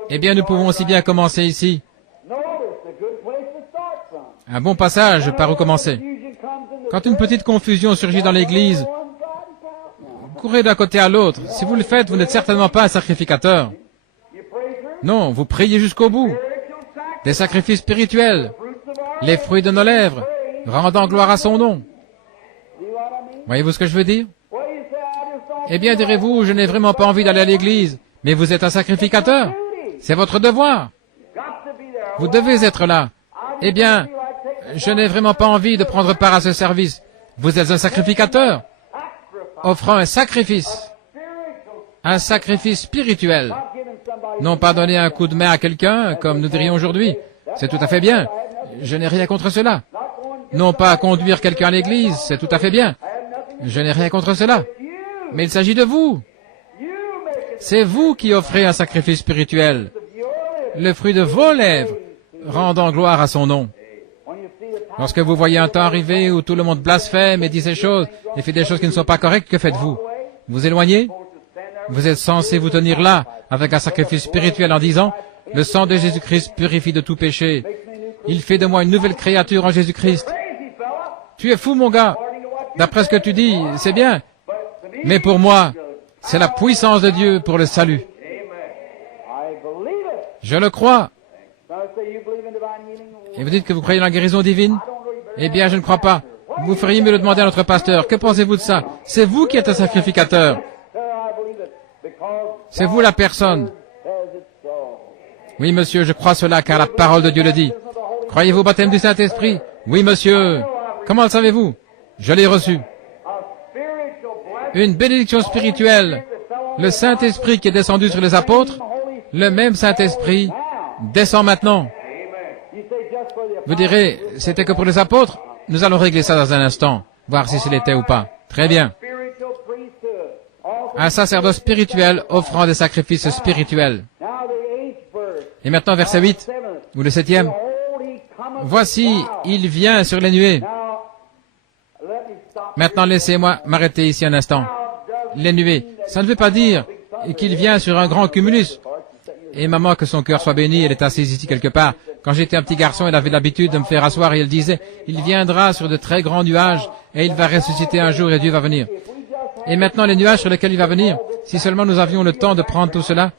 Eh bien, nous pouvons aussi bien commencer ici. Un bon passage par où commencer. Quand une petite confusion surgit dans l'Église, courez d'un côté à l'autre. Si vous le faites, vous n'êtes certainement pas un sacrificateur. Non, vous priez jusqu'au bout. Des sacrifices spirituels, les fruits de nos lèvres, rendant gloire à son nom. Voyez-vous ce que je veux dire? Eh bien, direz-vous, je n'ai vraiment pas envie d'aller à l'église, mais vous êtes un sacrificateur. C'est votre devoir. Vous devez être là. Eh bien, je n'ai vraiment pas envie de prendre part à ce service. Vous êtes un sacrificateur, offrant un sacrifice spirituel. Non pas donner un coup de main à quelqu'un, comme nous dirions aujourd'hui. C'est tout à fait bien. Je n'ai rien contre cela. Non pas conduire quelqu'un à l'église, c'est tout à fait bien. Je n'ai rien contre cela. Mais il s'agit de vous. C'est vous qui offrez un sacrifice spirituel, le fruit de vos lèvres, rendant gloire à son nom. Lorsque vous voyez un temps arriver où tout le monde blasphème et dit ces choses et fait des choses qui ne sont pas correctes, que faites-vous? Vous éloignez? Vous êtes censé vous tenir là avec un sacrifice spirituel en disant « Le sang de Jésus-Christ purifie de tout péché. Il fait de moi une nouvelle créature en Jésus-Christ. » Tu es fou, mon gars. D'après ce que tu dis, c'est bien. Mais pour moi, c'est la puissance de Dieu pour le salut. Je le crois. Et vous dites que vous croyez dans la guérison divine? Eh bien, je ne crois pas. Vous feriez mieux de demander à notre pasteur. Que pensez-vous de ça? C'est vous qui êtes un sacrificateur. C'est vous la personne. Oui, monsieur, je crois cela, car la parole de Dieu le dit. Croyez-vous au baptême du Saint-Esprit? Oui, monsieur. Comment le savez-vous? Je l'ai reçu. Une bénédiction spirituelle. Le Saint-Esprit qui est descendu sur les apôtres, le même Saint-Esprit descend maintenant. Vous direz, c'était que pour les apôtres? Nous allons régler ça dans un instant, voir si ce l'était ou pas. Très bien. Un sacerdoce spirituel offrant des sacrifices spirituels. Et maintenant, verset 8, ou le 7e. Voici, il vient sur les nuées. Maintenant, laissez-moi m'arrêter ici un instant. Les nuées, ça ne veut pas dire qu'il vient sur un grand cumulus. Et maman, que son cœur soit béni, elle est assise ici quelque part. Quand j'étais un petit garçon, elle avait l'habitude de me faire asseoir et elle disait, il viendra sur de très grands nuages et il va ressusciter un jour et Dieu va venir. Et maintenant, les nuages sur lesquels il va venir, si seulement nous avions le temps de prendre tout cela,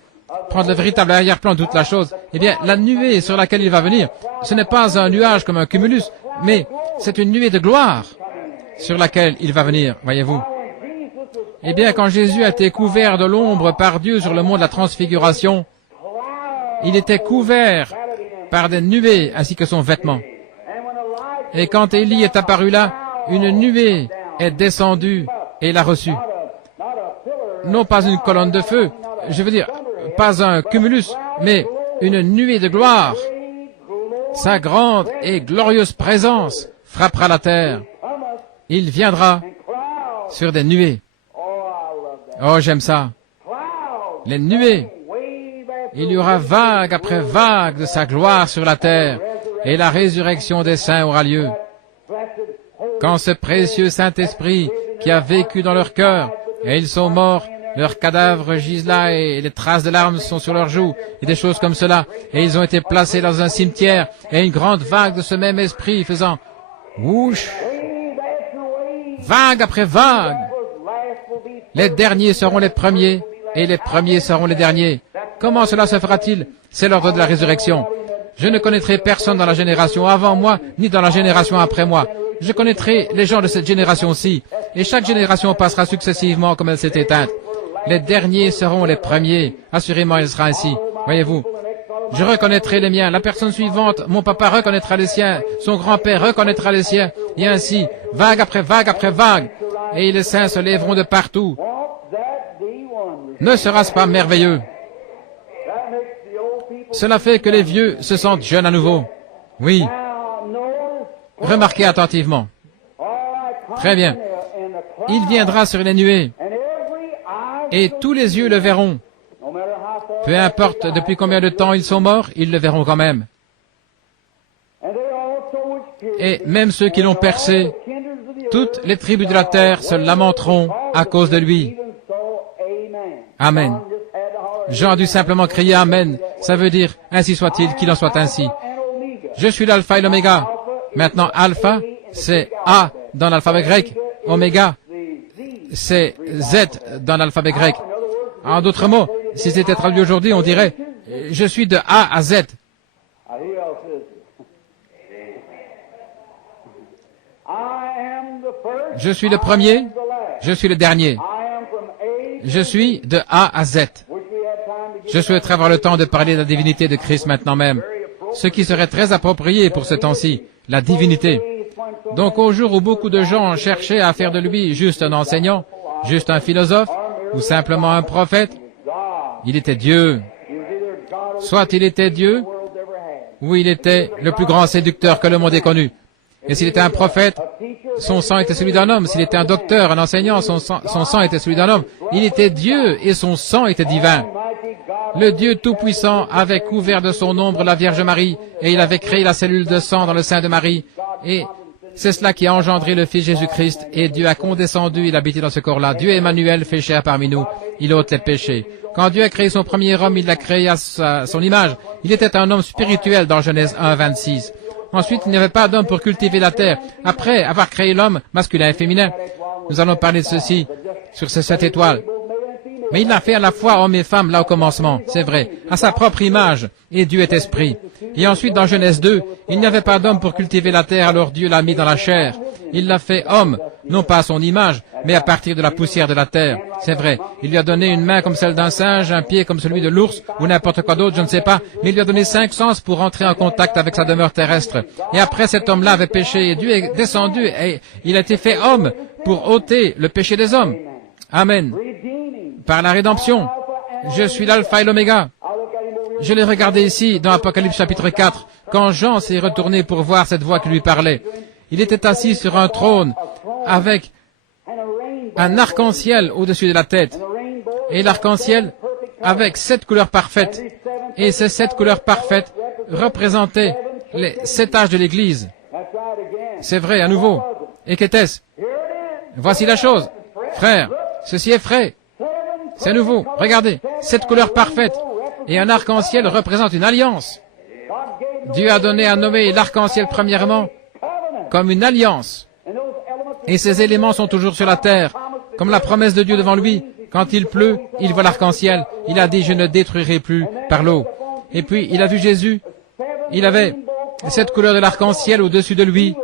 prendre le véritable arrière-plan de toute la chose, eh bien, la nuée sur laquelle il va venir, ce n'est pas un nuage comme un cumulus, mais c'est une nuée de gloire sur laquelle il va venir, voyez-vous. Eh bien, quand Jésus a été couvert de l'ombre par Dieu sur le mont de la transfiguration, il était couvert par des nuées ainsi que son vêtement. Et quand Élie est apparu là, une nuée est descendue et l'a reçu. Non pas une colonne de feu, je veux dire, pas un cumulus, mais une nuée de gloire. Sa grande et glorieuse présence frappera la terre. Il viendra sur des nuées. Oh, j'aime ça. Les nuées. Il y aura vague après vague de sa gloire sur la terre, et la résurrection des saints aura lieu. Quand ce précieux Saint-Esprit qui a vécu dans leur cœur, et ils sont morts, leurs cadavres gisent là, et les traces de larmes sont sur leurs joues, et des choses comme cela, et ils ont été placés dans un cimetière, et une grande vague de ce même esprit faisant whoosh, vague après vague. Les derniers seront les premiers, et les premiers seront les derniers. Comment cela se fera-t-il? C'est l'ordre de la résurrection. Je ne connaîtrai personne dans la génération avant moi, ni dans la génération après moi. Je connaîtrai les gens de cette génération-ci, et chaque génération passera successivement comme elle s'est éteinte. Les derniers seront les premiers. Assurément, il sera ainsi. Voyez-vous, je reconnaîtrai les miens. La personne suivante, mon papa reconnaîtra les siens. Son grand-père reconnaîtra les siens. Et ainsi, vague après vague après vague. Et les saints se lèveront de partout. Ne sera-ce pas merveilleux? Cela fait que les vieux se sentent jeunes à nouveau. Oui. Remarquez attentivement. Très bien. Il viendra sur les nuées. Et tous les yeux le verront. Peu importe depuis combien de temps ils sont morts, ils le verront quand même. Et même ceux qui l'ont percé, toutes les tribus de la terre se lamenteront à cause de lui. Amen. Jean a dû simplement crier Amen. Ça veut dire, ainsi soit-il, qu'il en soit ainsi. Je suis l'alpha et l'oméga. Maintenant, alpha, c'est A dans l'alphabet grec. Oméga, c'est Z dans l'alphabet grec. En d'autres mots, si c'était traduit aujourd'hui, on dirait, je suis de A à Z. Je suis le premier, je suis le dernier. Je suis de A à Z. Je souhaiterais avoir le temps de parler de la divinité de Christ maintenant même, ce qui serait très approprié pour ce temps-ci, la divinité. Donc au jour où beaucoup de gens cherchaient à faire de lui juste un enseignant, juste un philosophe, ou simplement un prophète, il était Dieu. Soit il était Dieu, ou il était le plus grand séducteur que le monde ait connu. Et s'il était un prophète, son sang était celui d'un homme. S'il était un docteur, un enseignant, son sang était celui d'un homme. Il était Dieu et son sang était divin. Le Dieu Tout-Puissant avait couvert de son ombre la Vierge Marie et il avait créé la cellule de sang dans le sein de Marie. Et c'est cela qui a engendré le Fils Jésus-Christ. Et Dieu a condescendu, il habitait dans ce corps-là. Dieu Emmanuel fait chair parmi nous. Il ôte les péchés. Quand Dieu a créé son premier homme, il l'a créé à son image. Il était un homme spirituel dans Genèse 1, 26. Ensuite, il n'y avait pas d'homme pour cultiver la terre. Après avoir créé l'homme, masculin et féminin, nous allons parler de ceci, sur ces 7 étoiles. Mais il l'a fait à la fois homme et femme, là au commencement, c'est vrai, à sa propre image, et Dieu est esprit. Et ensuite, dans Genèse 2, il n'y avait pas d'homme pour cultiver la terre, alors Dieu l'a mis dans la chair. Il l'a fait homme, non pas à son image, mais à partir de la poussière de la terre. C'est vrai, il lui a donné une main comme celle d'un singe, un pied comme celui de l'ours, ou n'importe quoi d'autre, je ne sais pas, mais il lui a donné 5 sens pour entrer en contact avec sa demeure terrestre. Et après, cet homme-là avait péché, et Dieu est descendu, et il a été fait homme pour ôter le péché des hommes. Amen. Par la rédemption, je suis l'alpha et l'oméga. Je l'ai regardé ici, dans Apocalypse chapitre 4, quand Jean s'est retourné pour voir cette voix qui lui parlait. Il était assis sur un trône avec un arc-en-ciel au-dessus de la tête. Et l'arc-en-ciel avec 7 couleurs parfaites. Et ces 7 couleurs parfaites représentaient les 7 âges de l'Église. C'est vrai, à nouveau. Et qu'était-ce? Voici la chose. Frère, ceci est frais. C'est nouveau. Regardez, 7 couleurs parfaites. Et un arc-en-ciel représente une alliance. Dieu a donné à Noé l'arc-en-ciel premièrement comme une alliance. Et ces éléments sont toujours sur la terre, comme la promesse de Dieu devant lui. Quand il pleut, il voit l'arc-en-ciel. Il a dit, je ne détruirai plus par l'eau. Et puis, il a vu Jésus. Il avait cette couleur de l'arc-en-ciel au-dessus de lui.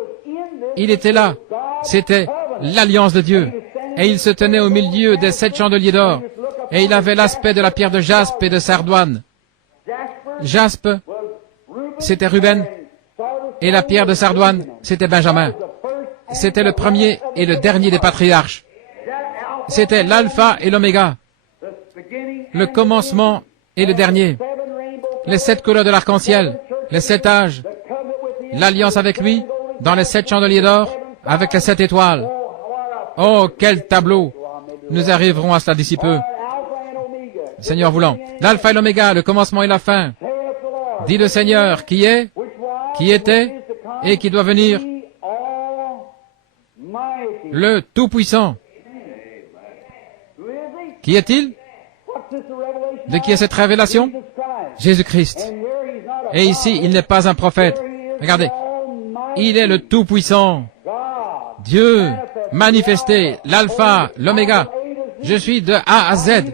Il était là. C'était l'alliance de Dieu. Et il se tenait au milieu des 7 chandeliers d'or. Et il avait l'aspect de la pierre de jaspe et de sardoine. Jaspe, c'était Ruben. Et la pierre de sardoine, c'était Benjamin. C'était le premier et le dernier des patriarches. C'était l'alpha et l'oméga. Le commencement et le dernier. Les 7 couleurs de l'arc-en-ciel. Les 7 âges. L'alliance avec lui, dans les 7 chandeliers d'or, avec les 7 étoiles. Oh, quel tableau! Nous arriverons à cela d'ici peu. Seigneur voulant. L'alpha et l'oméga, le commencement et la fin. Dit le Seigneur, qui est, qui était, et qui doit venir. Le Tout-Puissant. Qui est-il? De qui est cette révélation? Jésus-Christ. Et ici, il n'est pas un prophète. Regardez. Il est le Tout-Puissant. Dieu manifesté, l'alpha, l'oméga. Je suis de A à Z.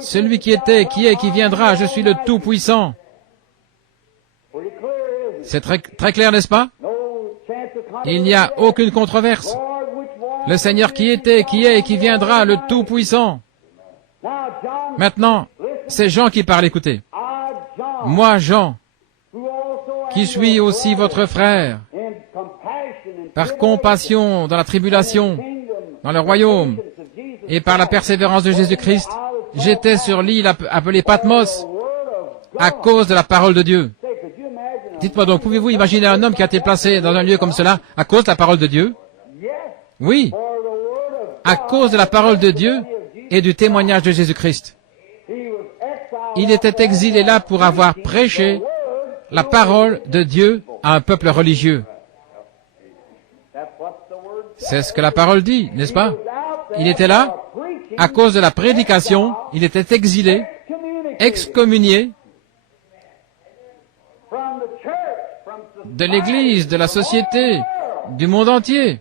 Celui qui était, qui est, qui viendra, je suis le Tout-Puissant. C'est très clair, n'est-ce pas? Il n'y a aucune controverse. Le Seigneur qui était, qui est et qui viendra, le Tout-Puissant. Maintenant, c'est Jean qui parle, écoutez. Moi, Jean, qui suis aussi votre frère, par compassion dans la tribulation, dans le royaume, et par la persévérance de Jésus-Christ, j'étais sur l'île appelée Patmos à cause de la parole de Dieu. Dites-moi donc, pouvez-vous imaginer un homme qui a été placé dans un lieu comme cela à cause de la parole de Dieu? Oui, à cause de la parole de Dieu et du témoignage de Jésus-Christ. Il était exilé là pour avoir prêché la parole de Dieu à un peuple religieux. C'est ce que la parole dit, n'est-ce pas? Il était là à cause de la prédication, il était exilé, excommunié de l'Église, de la société, du monde entier.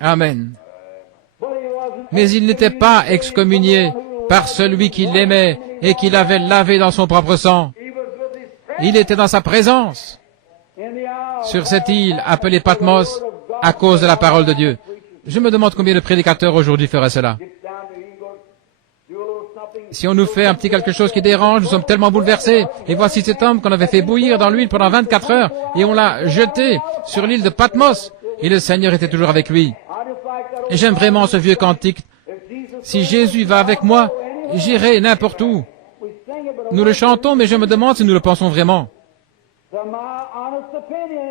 Amen. Mais il n'était pas excommunié par celui qui l'aimait et qui l'avait lavé dans son propre sang. Il était dans sa présence, sur cette île appelée Patmos, à cause de la parole de Dieu. Je me demande combien de prédicateurs aujourd'hui feraient cela. Si on nous fait un petit quelque chose qui dérange, nous sommes tellement bouleversés. Et voici cet homme qu'on avait fait bouillir dans l'huile pendant 24 heures, et on l'a jeté sur l'île de Patmos, et le Seigneur était toujours avec lui. Et j'aime vraiment ce vieux cantique. Si Jésus va avec moi, j'irai n'importe où. Nous le chantons, mais je me demande si nous le pensons vraiment.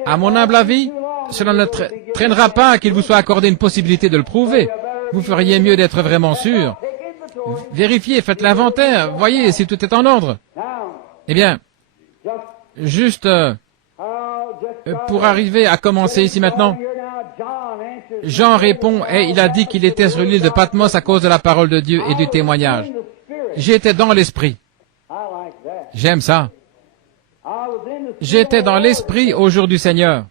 À mon humble avis, cela ne traînera pas qu'il vous soit accordé une possibilité de le prouver. Vous feriez mieux d'être vraiment sûr. Vérifiez, faites l'inventaire, voyez si tout est en ordre. Eh bien, juste pour arriver à commencer ici maintenant, Jean répond et il a dit qu'il était sur l'île de Patmos à cause de la parole de Dieu et du témoignage. J'étais dans l'esprit. J'aime ça. J'étais dans l'esprit au jour du Seigneur.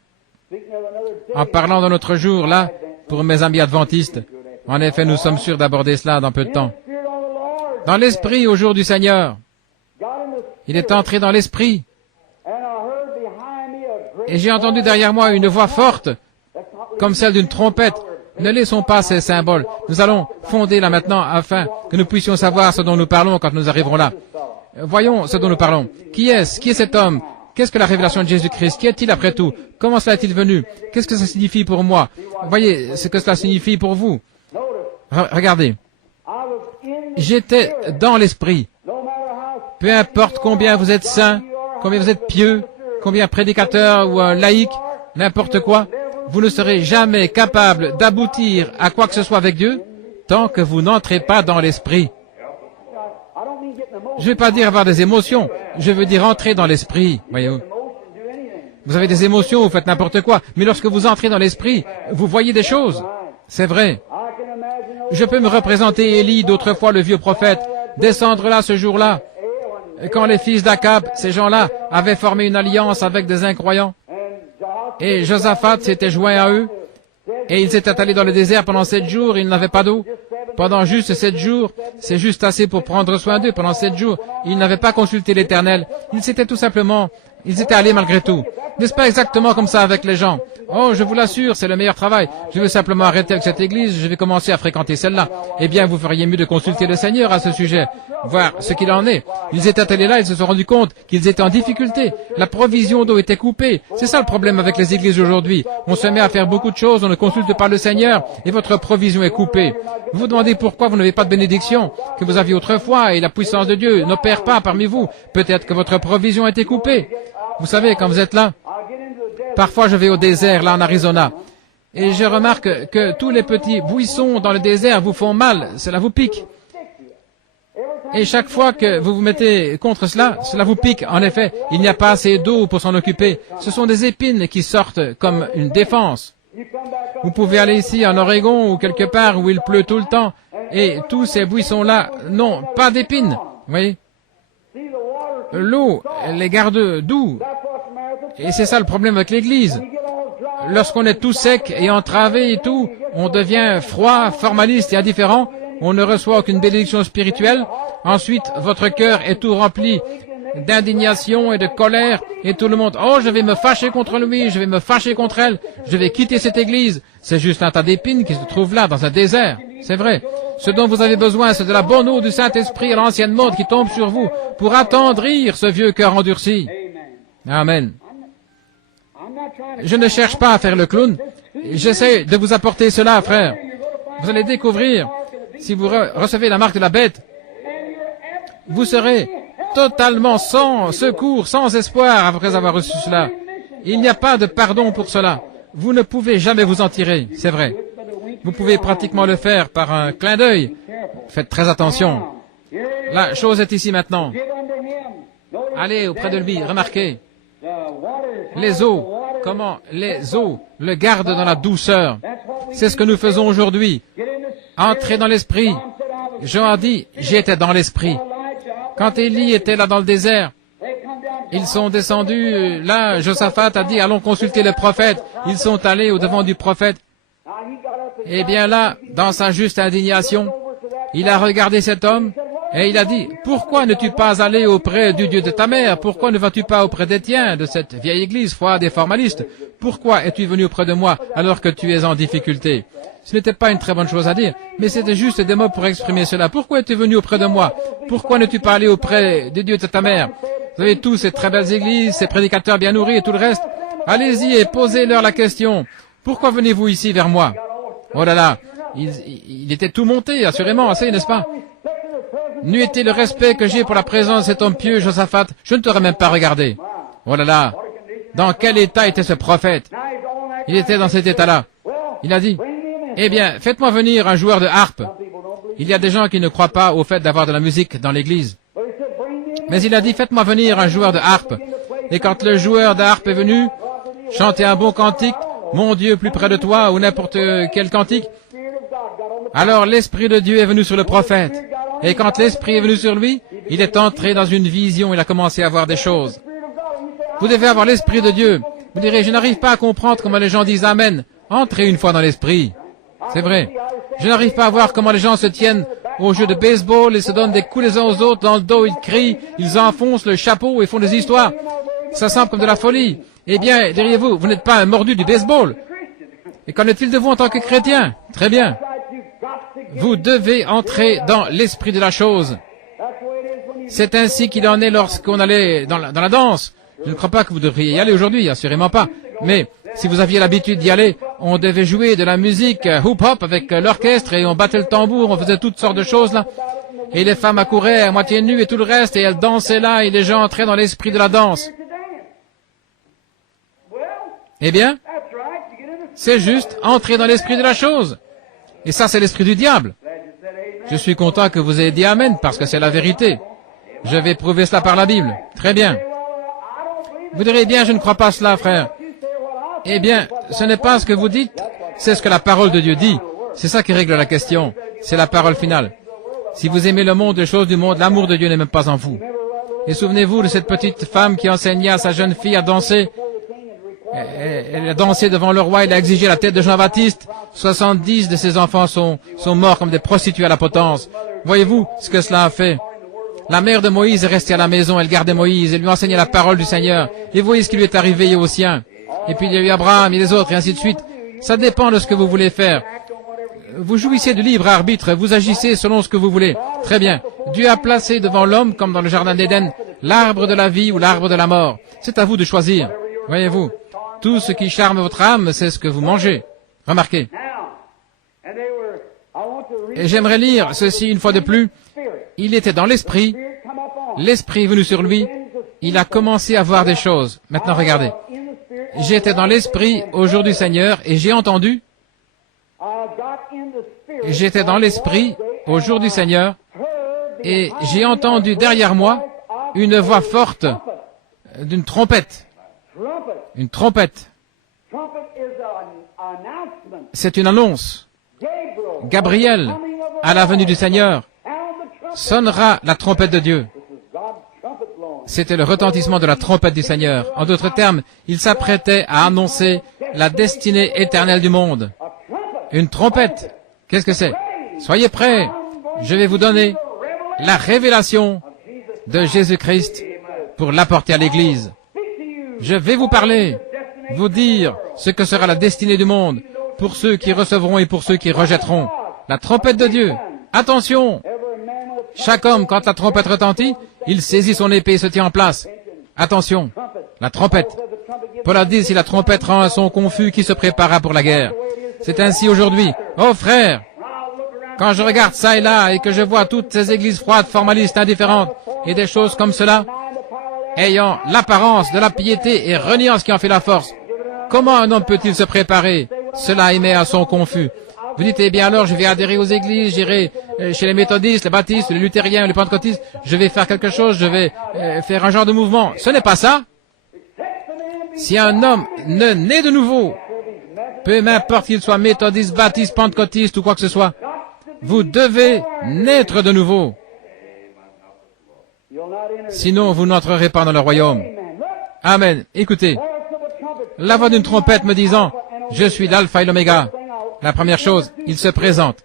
En parlant d'un autre jour, là, pour mes amis adventistes, en effet, nous sommes sûrs d'aborder cela dans peu de temps. Dans l'esprit au jour du Seigneur. Il est entré dans l'esprit. Et j'ai entendu derrière moi une voix forte, comme celle d'une trompette. Ne laissons pas ces symboles. Nous allons fonder là maintenant afin que nous puissions savoir ce dont nous parlons quand nous arriverons là. Voyons ce dont nous parlons. Qui est-ce? Qui est cet homme? Qu'est-ce que la révélation de Jésus-Christ? Qui est-il après tout? Comment cela est-il venu? Qu'est-ce que ça signifie pour moi? Voyez ce que cela signifie pour vous. Regardez. J'étais dans l'esprit. Peu importe combien vous êtes saints, combien vous êtes pieux, combien prédicateur ou laïque, n'importe quoi, vous ne serez jamais capable d'aboutir à quoi que ce soit avec Dieu tant que vous n'entrez pas dans l'esprit. Je ne vais pas dire avoir des émotions, je veux dire entrer dans l'esprit. Voyez-vous. Vous avez des émotions, vous faites n'importe quoi, mais lorsque vous entrez dans l'esprit, vous voyez des choses. C'est vrai. Je peux me représenter Élie, d'autrefois le vieux prophète, descendre là ce jour-là, quand les fils d'Akab, ces gens-là, avaient formé une alliance avec des incroyants. Et Josaphat s'était joint à eux, et ils étaient allés dans le désert pendant 7 jours, ils n'avaient pas d'eau. Pendant juste 7 jours, c'est juste assez pour prendre soin d'eux. Pendant 7 jours, ils n'avaient pas consulté l'Éternel. Ils étaient allés malgré tout. N'est-ce pas exactement comme ça avec les gens? Oh, je vous l'assure, c'est le meilleur travail. Je veux simplement arrêter avec cette église, je vais commencer à fréquenter celle-là. Eh bien, vous feriez mieux de consulter le Seigneur à ce sujet, voir ce qu'il en est. Ils étaient allés là, ils se sont rendus compte qu'ils étaient en difficulté. La provision d'eau était coupée. C'est ça le problème avec les églises aujourd'hui. On se met à faire beaucoup de choses, on ne consulte pas le Seigneur, et votre provision est coupée. Vous vous demandez pourquoi vous n'avez pas de bénédiction que vous aviez autrefois, et la puissance de Dieu n'opère pas parmi vous. Peut-être que votre provision a été coupée. Vous savez, quand vous êtes là, parfois je vais au désert, là en Arizona, et je remarque que tous les petits buissons dans le désert vous font mal, cela vous pique. Et chaque fois que vous vous mettez contre cela, cela vous pique. En effet, il n'y a pas assez d'eau pour s'en occuper. Ce sont des épines qui sortent comme une défense. Vous pouvez aller ici en Oregon ou quelque part où il pleut tout le temps, et tous ces buissons-là n'ont pas d'épines. Vous voyez? L'eau les garde doux. Et c'est ça le problème avec l'Église. Lorsqu'on est tout sec et entravé et tout, on devient froid, formaliste et indifférent. On ne reçoit aucune bénédiction spirituelle. Ensuite, votre cœur est tout rempli d'indignation et de colère. Et tout le monde, oh, je vais me fâcher contre lui, je vais me fâcher contre elle, je vais quitter cette Église. C'est juste un tas d'épines qui se trouvent là, dans un désert. C'est vrai. Ce dont vous avez besoin, c'est de la bonne eau du Saint-Esprit à l'ancienne mode qui tombe sur vous pour attendrir ce vieux cœur endurci. Amen. Je ne cherche pas à faire le clown. J'essaie de vous apporter cela, frère. Vous allez découvrir, si vous recevez la marque de la bête, vous serez totalement sans secours, sans espoir après avoir reçu cela. Il n'y a pas de pardon pour cela. Vous ne pouvez jamais vous en tirer, c'est vrai. Vous pouvez pratiquement le faire par un clin d'œil. Faites très attention. La chose est ici maintenant. Allez auprès de lui, remarquez. Les eaux, comment les eaux le gardent dans la douceur. C'est ce que nous faisons aujourd'hui. Entrez dans l'esprit. Jean a dit, j'étais dans l'esprit. Quand Élie était là dans le désert, ils sont descendus, là, Josaphat a dit, allons consulter le prophète. Ils sont allés au-devant du prophète. Eh bien là, dans sa juste indignation, il a regardé cet homme et il a dit, pourquoi n'es-tu pas allé auprès du Dieu de ta mère? Pourquoi ne vas-tu pas auprès des tiens, de cette vieille église froide et formaliste? Pourquoi es-tu venu auprès de moi alors que tu es en difficulté? Ce n'était pas une très bonne chose à dire, mais c'était juste des mots pour exprimer cela. Pourquoi es-tu venu auprès de moi? Pourquoi n'es-tu pas allé auprès du Dieu de ta mère? Vous avez tous ces très belles églises, ces prédicateurs bien nourris et tout le reste. Allez-y et posez-leur la question. Pourquoi venez-vous ici vers moi? Oh là là, il était tout monté, assurément, assez, n'est-ce pas? N'eût été le respect que j'ai pour la présence de cet homme pieux, Josaphat, je ne t'aurais même pas regardé. Oh là là, Dans quel état était ce prophète? Il était dans cet état-là. Il a dit, eh bien, faites-moi venir un joueur de harpe. Il y a des gens qui ne croient pas au fait d'avoir de la musique dans l'église. Mais il a dit, faites-moi venir un joueur de harpe. Et quand le joueur de harpe est venu, chanter un bon cantique, mon Dieu plus près de toi, ou n'importe quel cantique, alors l'Esprit de Dieu est venu sur le prophète. Et quand l'Esprit est venu sur lui, il est entré dans une vision, il a commencé à voir des choses. Vous devez avoir l'Esprit de Dieu. Vous direz, je n'arrive pas à comprendre comment les gens disent Amen. Entrez une fois dans l'Esprit. C'est vrai. Je n'arrive pas à voir comment les gens se tiennent au jeu de baseball et se donnent des coups les uns aux autres dans le dos, ils crient, ils enfoncent le chapeau et font des histoires. Ça semble comme de la folie. Eh bien, diriez-vous, vous n'êtes pas un mordu du baseball. Et qu'en est-il de vous en tant que chrétien? Très bien. Vous devez entrer dans l'esprit de la chose. C'est ainsi qu'il en est lorsqu'on allait dans la danse. Je ne crois pas que vous devriez y aller aujourd'hui, assurément pas. Mais si vous aviez l'habitude d'y aller, on devait jouer de la musique hip-hop avec l'orchestre et on battait le tambour, on faisait toutes sortes de choses là. Et les femmes accouraient à moitié nues et tout le reste et elles dansaient là et les gens entraient dans l'esprit de la danse. Eh bien, c'est juste entrer dans l'esprit de la chose. Et ça, c'est l'esprit du diable. Je suis content que vous ayez dit Amen parce que c'est la vérité. Je vais prouver cela par la Bible. Très bien. Vous direz bien, je ne crois pas cela, frère. Eh bien, ce n'est pas ce que vous dites, c'est ce que la parole de Dieu dit. C'est ça qui règle la question. C'est la parole finale. Si vous aimez le monde, les choses du monde, l'amour de Dieu n'est même pas en vous. Et souvenez-vous de cette petite femme qui enseignait à sa jeune fille à danser. Elle a dansé devant le roi, elle a exigé la tête de Jean-Baptiste. 70 de ses enfants sont morts comme des prostituées à la potence. Voyez-vous ce que cela a fait? La mère de Moïse est restée à la maison, elle gardait Moïse, elle lui enseignait la parole du Seigneur. Et voyez ce qui lui est arrivé aux siens. Et puis il y a eu Abraham et les autres, et ainsi de suite. Ça dépend de ce que vous voulez faire. Vous jouissez du libre arbitre, vous agissez selon ce que vous voulez. Très bien. Dieu a placé devant l'homme, comme dans le jardin d'Éden, l'arbre de la vie ou l'arbre de la mort. C'est à vous de choisir. Voyez-vous, tout ce qui charme votre âme, c'est ce que vous mangez. Remarquez. Et j'aimerais lire ceci une fois de plus. Il était dans l'esprit, l'esprit est venu sur lui, il a commencé à voir des choses. Maintenant regardez. J'étais dans l'esprit au jour du Seigneur et j'ai entendu. J'étais dans l'esprit au jour du Seigneur et j'ai entendu derrière moi une voix forte d'une trompette. Une trompette. C'est une annonce. Gabriel, à la venue du Seigneur, sonnera la trompette de Dieu. C'était le retentissement de la trompette du Seigneur. En d'autres termes, il s'apprêtait à annoncer la destinée éternelle du monde. Une trompette. Qu'est-ce que c'est? Soyez prêts. Je vais vous donner la révélation de Jésus-Christ pour l'apporter à l'Église. Je vais vous parler, vous dire ce que sera la destinée du monde pour ceux qui recevront et pour ceux qui rejetteront. La trompette de Dieu. Attention! Chaque homme, quand la trompette retentit, il saisit son épée et se tient en place. Attention, la trompette. Paul a dit, si la trompette rend un son confus, qui se prépara pour la guerre? C'est ainsi aujourd'hui. Oh frère, quand je regarde ça et là et que je vois toutes ces églises froides, formalistes, indifférentes et des choses comme cela, ayant l'apparence de la piété et reniant ce qui en fait la force, comment un homme peut-il se préparer? Cela émet un son confus. Vous dites, eh bien alors, je vais adhérer aux églises, j'irai chez les méthodistes, les baptistes, les luthériens, les pentecôtistes, je vais faire quelque chose, je vais faire un genre de mouvement. Ce n'est pas ça. Si un homme ne naît de nouveau, peu m'importe qu'il soit méthodiste, baptiste, pentecôtiste ou quoi que ce soit, vous devez naître de nouveau. Sinon, vous n'entrerez pas dans le royaume. Amen. Écoutez, la voix d'une trompette me disant, je suis l'alpha et l'oméga. La première chose, il se présente.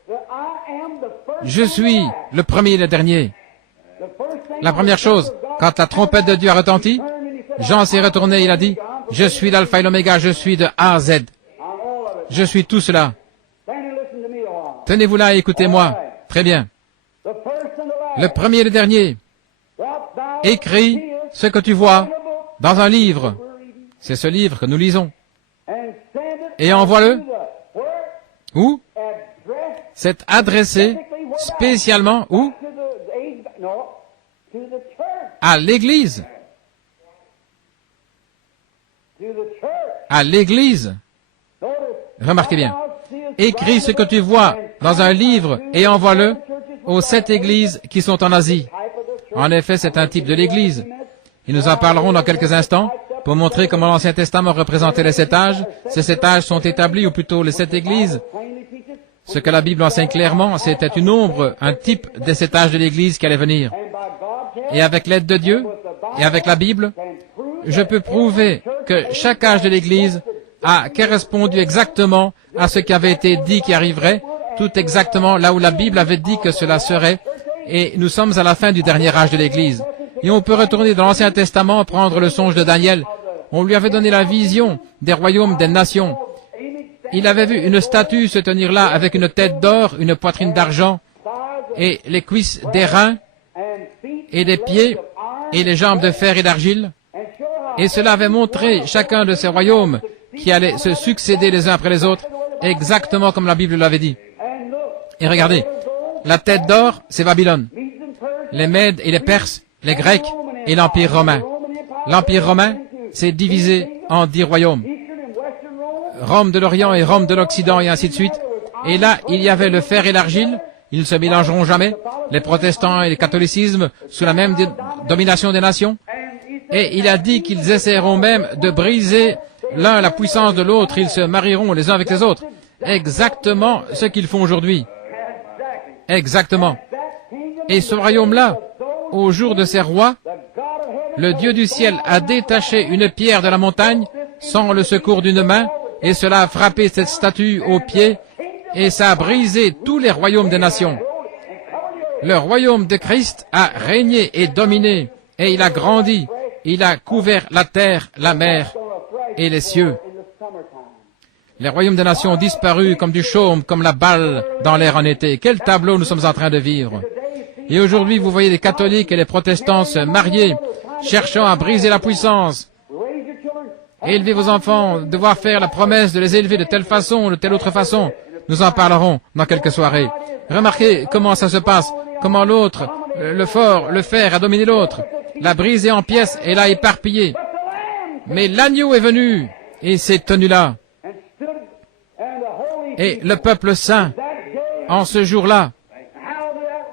Je suis le premier et le dernier. La première chose, quand la trompette de Dieu a retenti, Jean s'est retourné, il a dit, je suis l'alpha et l'oméga, je suis de A à Z. Je suis tout cela. Tenez-vous là et écoutez-moi. Très bien. Le premier et le dernier. Écris ce que tu vois dans un livre. C'est ce livre que nous lisons. Et envoie-le. Où? C'est adressé spécialement où? À l'Église. à l'Église. Remarquez bien. Écris ce que tu vois dans un livre et envoie-le aux 7 églises qui sont en Asie. En effet, c'est un type de l'Église. Et nous en parlerons dans quelques instants pour montrer comment l'Ancien Testament représentait les 7 âges. Ces 7 âges sont établis, ou plutôt les 7 églises. Ce que la Bible enseigne clairement, c'était une ombre, un type des 7 âges de l'Église qui allait venir. Et avec l'aide de Dieu, et avec la Bible, je peux prouver que chaque âge de l'Église a correspondu exactement à ce qui avait été dit qui arriverait, tout exactement là où la Bible avait dit que cela serait, et nous sommes à la fin du dernier âge de l'Église. Et on peut retourner dans l'Ancien Testament, prendre le songe de Daniel. On lui avait donné la vision des royaumes des nations. Il avait vu une statue se tenir là avec une tête d'or, une poitrine d'argent, et les cuisses d'airain, et des pieds, et les jambes de fer et d'argile. Et cela avait montré chacun de ces royaumes qui allaient se succéder les uns après les autres, exactement comme la Bible l'avait dit. Et regardez, la tête d'or, c'est Babylone. Les Mèdes et les Perses, les Grecs et l'Empire romain. L'Empire romain s'est divisé en 10 royaumes. Rome de l'Orient et Rome de l'Occident et ainsi de suite. Et là, il y avait le fer et l'argile. Ils ne se mélangeront jamais. Les protestants et le catholicisme sous la même domination des nations. Et il a dit qu'ils essaieront même de briser l'un la puissance de l'autre. Ils se marieront les uns avec les autres. Exactement ce qu'ils font aujourd'hui. Exactement. Et ce royaume-là, au jour de ces rois, le Dieu du ciel a détaché une pierre de la montagne sans le secours d'une main, et cela a frappé cette statue au pied, et ça a brisé tous les royaumes des nations. Le royaume de Christ a régné et dominé, et il a grandi, il a couvert la terre, la mer et les cieux. Les royaumes des nations ont disparu comme du chaume, comme la balle dans l'air en été. Quel tableau nous sommes en train de vivre. Et aujourd'hui, vous voyez les catholiques et les protestants se marier, cherchant à briser la puissance. Élevez vos enfants, devoir faire la promesse de les élever de telle façon ou de telle autre façon. Nous en parlerons dans quelques soirées. Remarquez comment ça se passe, comment l'autre, le fort, le fer a dominé l'autre, l'a brisé en pièces et l'a éparpillé. Mais l'agneau est venu et s'est tenu là. Et le peuple saint, en ce jour-là,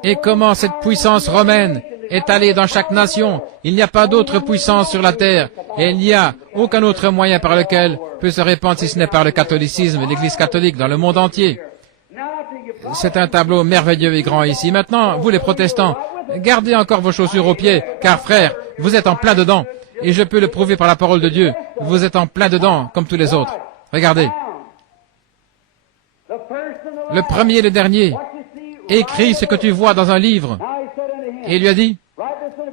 et comment cette puissance romaine est allée dans chaque nation. Il n'y a pas d'autre puissance sur la terre, et il n'y a aucun autre moyen par lequel peut se répandre si ce n'est par le catholicisme, l'Église catholique dans le monde entier. C'est un tableau merveilleux et grand ici. Maintenant, vous les protestants, gardez encore vos chaussures aux pieds, car frères, vous êtes en plein dedans, et je peux le prouver par la parole de Dieu. Vous êtes en plein dedans, comme tous les autres. Regardez. Le premier et le dernier, écris ce que tu vois dans un livre. Et il lui a dit,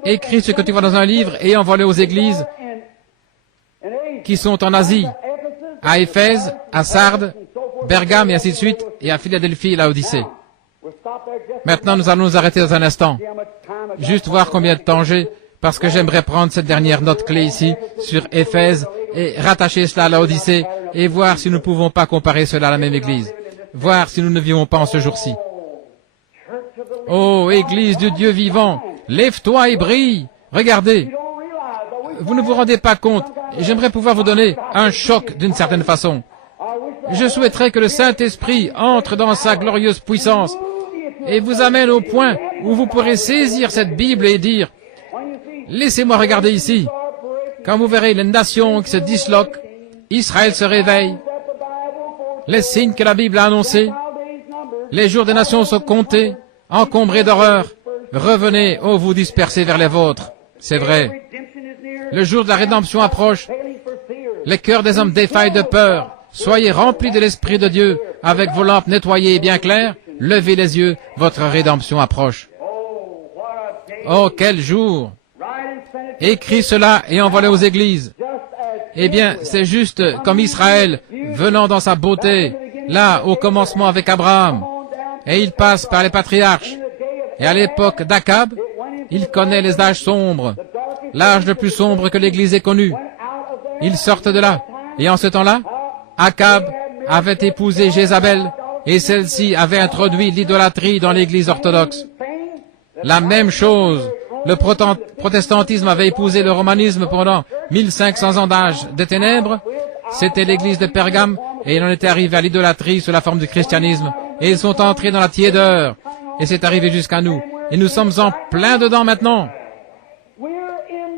écris ce que tu vois dans un livre et envoie-le aux églises qui sont en Asie, à Éphèse, à Sardes, Bergame et ainsi de suite, et à Philadelphie et Laodicée. Maintenant, nous allons nous arrêter dans un instant. Juste voir combien de temps j'ai, parce que j'aimerais prendre cette dernière note clé ici, sur Éphèse, et rattacher cela à Laodicée, et voir si nous ne pouvons pas comparer cela à la même église. Voir si nous ne vivons pas en ce jour-ci. Oh, Église du Dieu vivant, lève-toi et brille. Regardez. Vous ne vous rendez pas compte. J'aimerais pouvoir vous donner un choc d'une certaine façon. Je souhaiterais que le Saint-Esprit entre dans sa glorieuse puissance et vous amène au point où vous pourrez saisir cette Bible et dire, laissez-moi regarder ici. Quand vous verrez les nations qui se disloquent, Israël se réveille, les signes que la Bible a annoncés, les jours des nations sont comptés, encombrés d'horreur. Revenez, ô vous dispersés vers les vôtres. C'est vrai. Le jour de la rédemption approche. Les cœurs des hommes défaillent de peur. Soyez remplis de l'Esprit de Dieu, avec vos lampes nettoyées et bien claires. Levez les yeux, votre rédemption approche. Oh, quel jour! Écris cela et envoie-le aux églises. Eh bien, c'est juste comme Israël, venant dans sa beauté, là, au commencement avec Abraham. Et il passe par les patriarches. Et à l'époque d'Akab, il connaît les âges sombres, l'âge le plus sombre que l'Église ait connu. Ils sortent de là. Et en ce temps-là, Akab avait épousé Jézabel, et celle-ci avait introduit l'idolâtrie dans l'Église orthodoxe. La même chose Le protestantisme avait épousé le romanisme pendant 1500 ans d'âge des ténèbres. C'était l'église de Pergame et il en était arrivé à l'idolâtrie sous la forme du christianisme. Et ils sont entrés dans la tiédeur. Et c'est arrivé jusqu'à nous. Et nous sommes en plein dedans maintenant.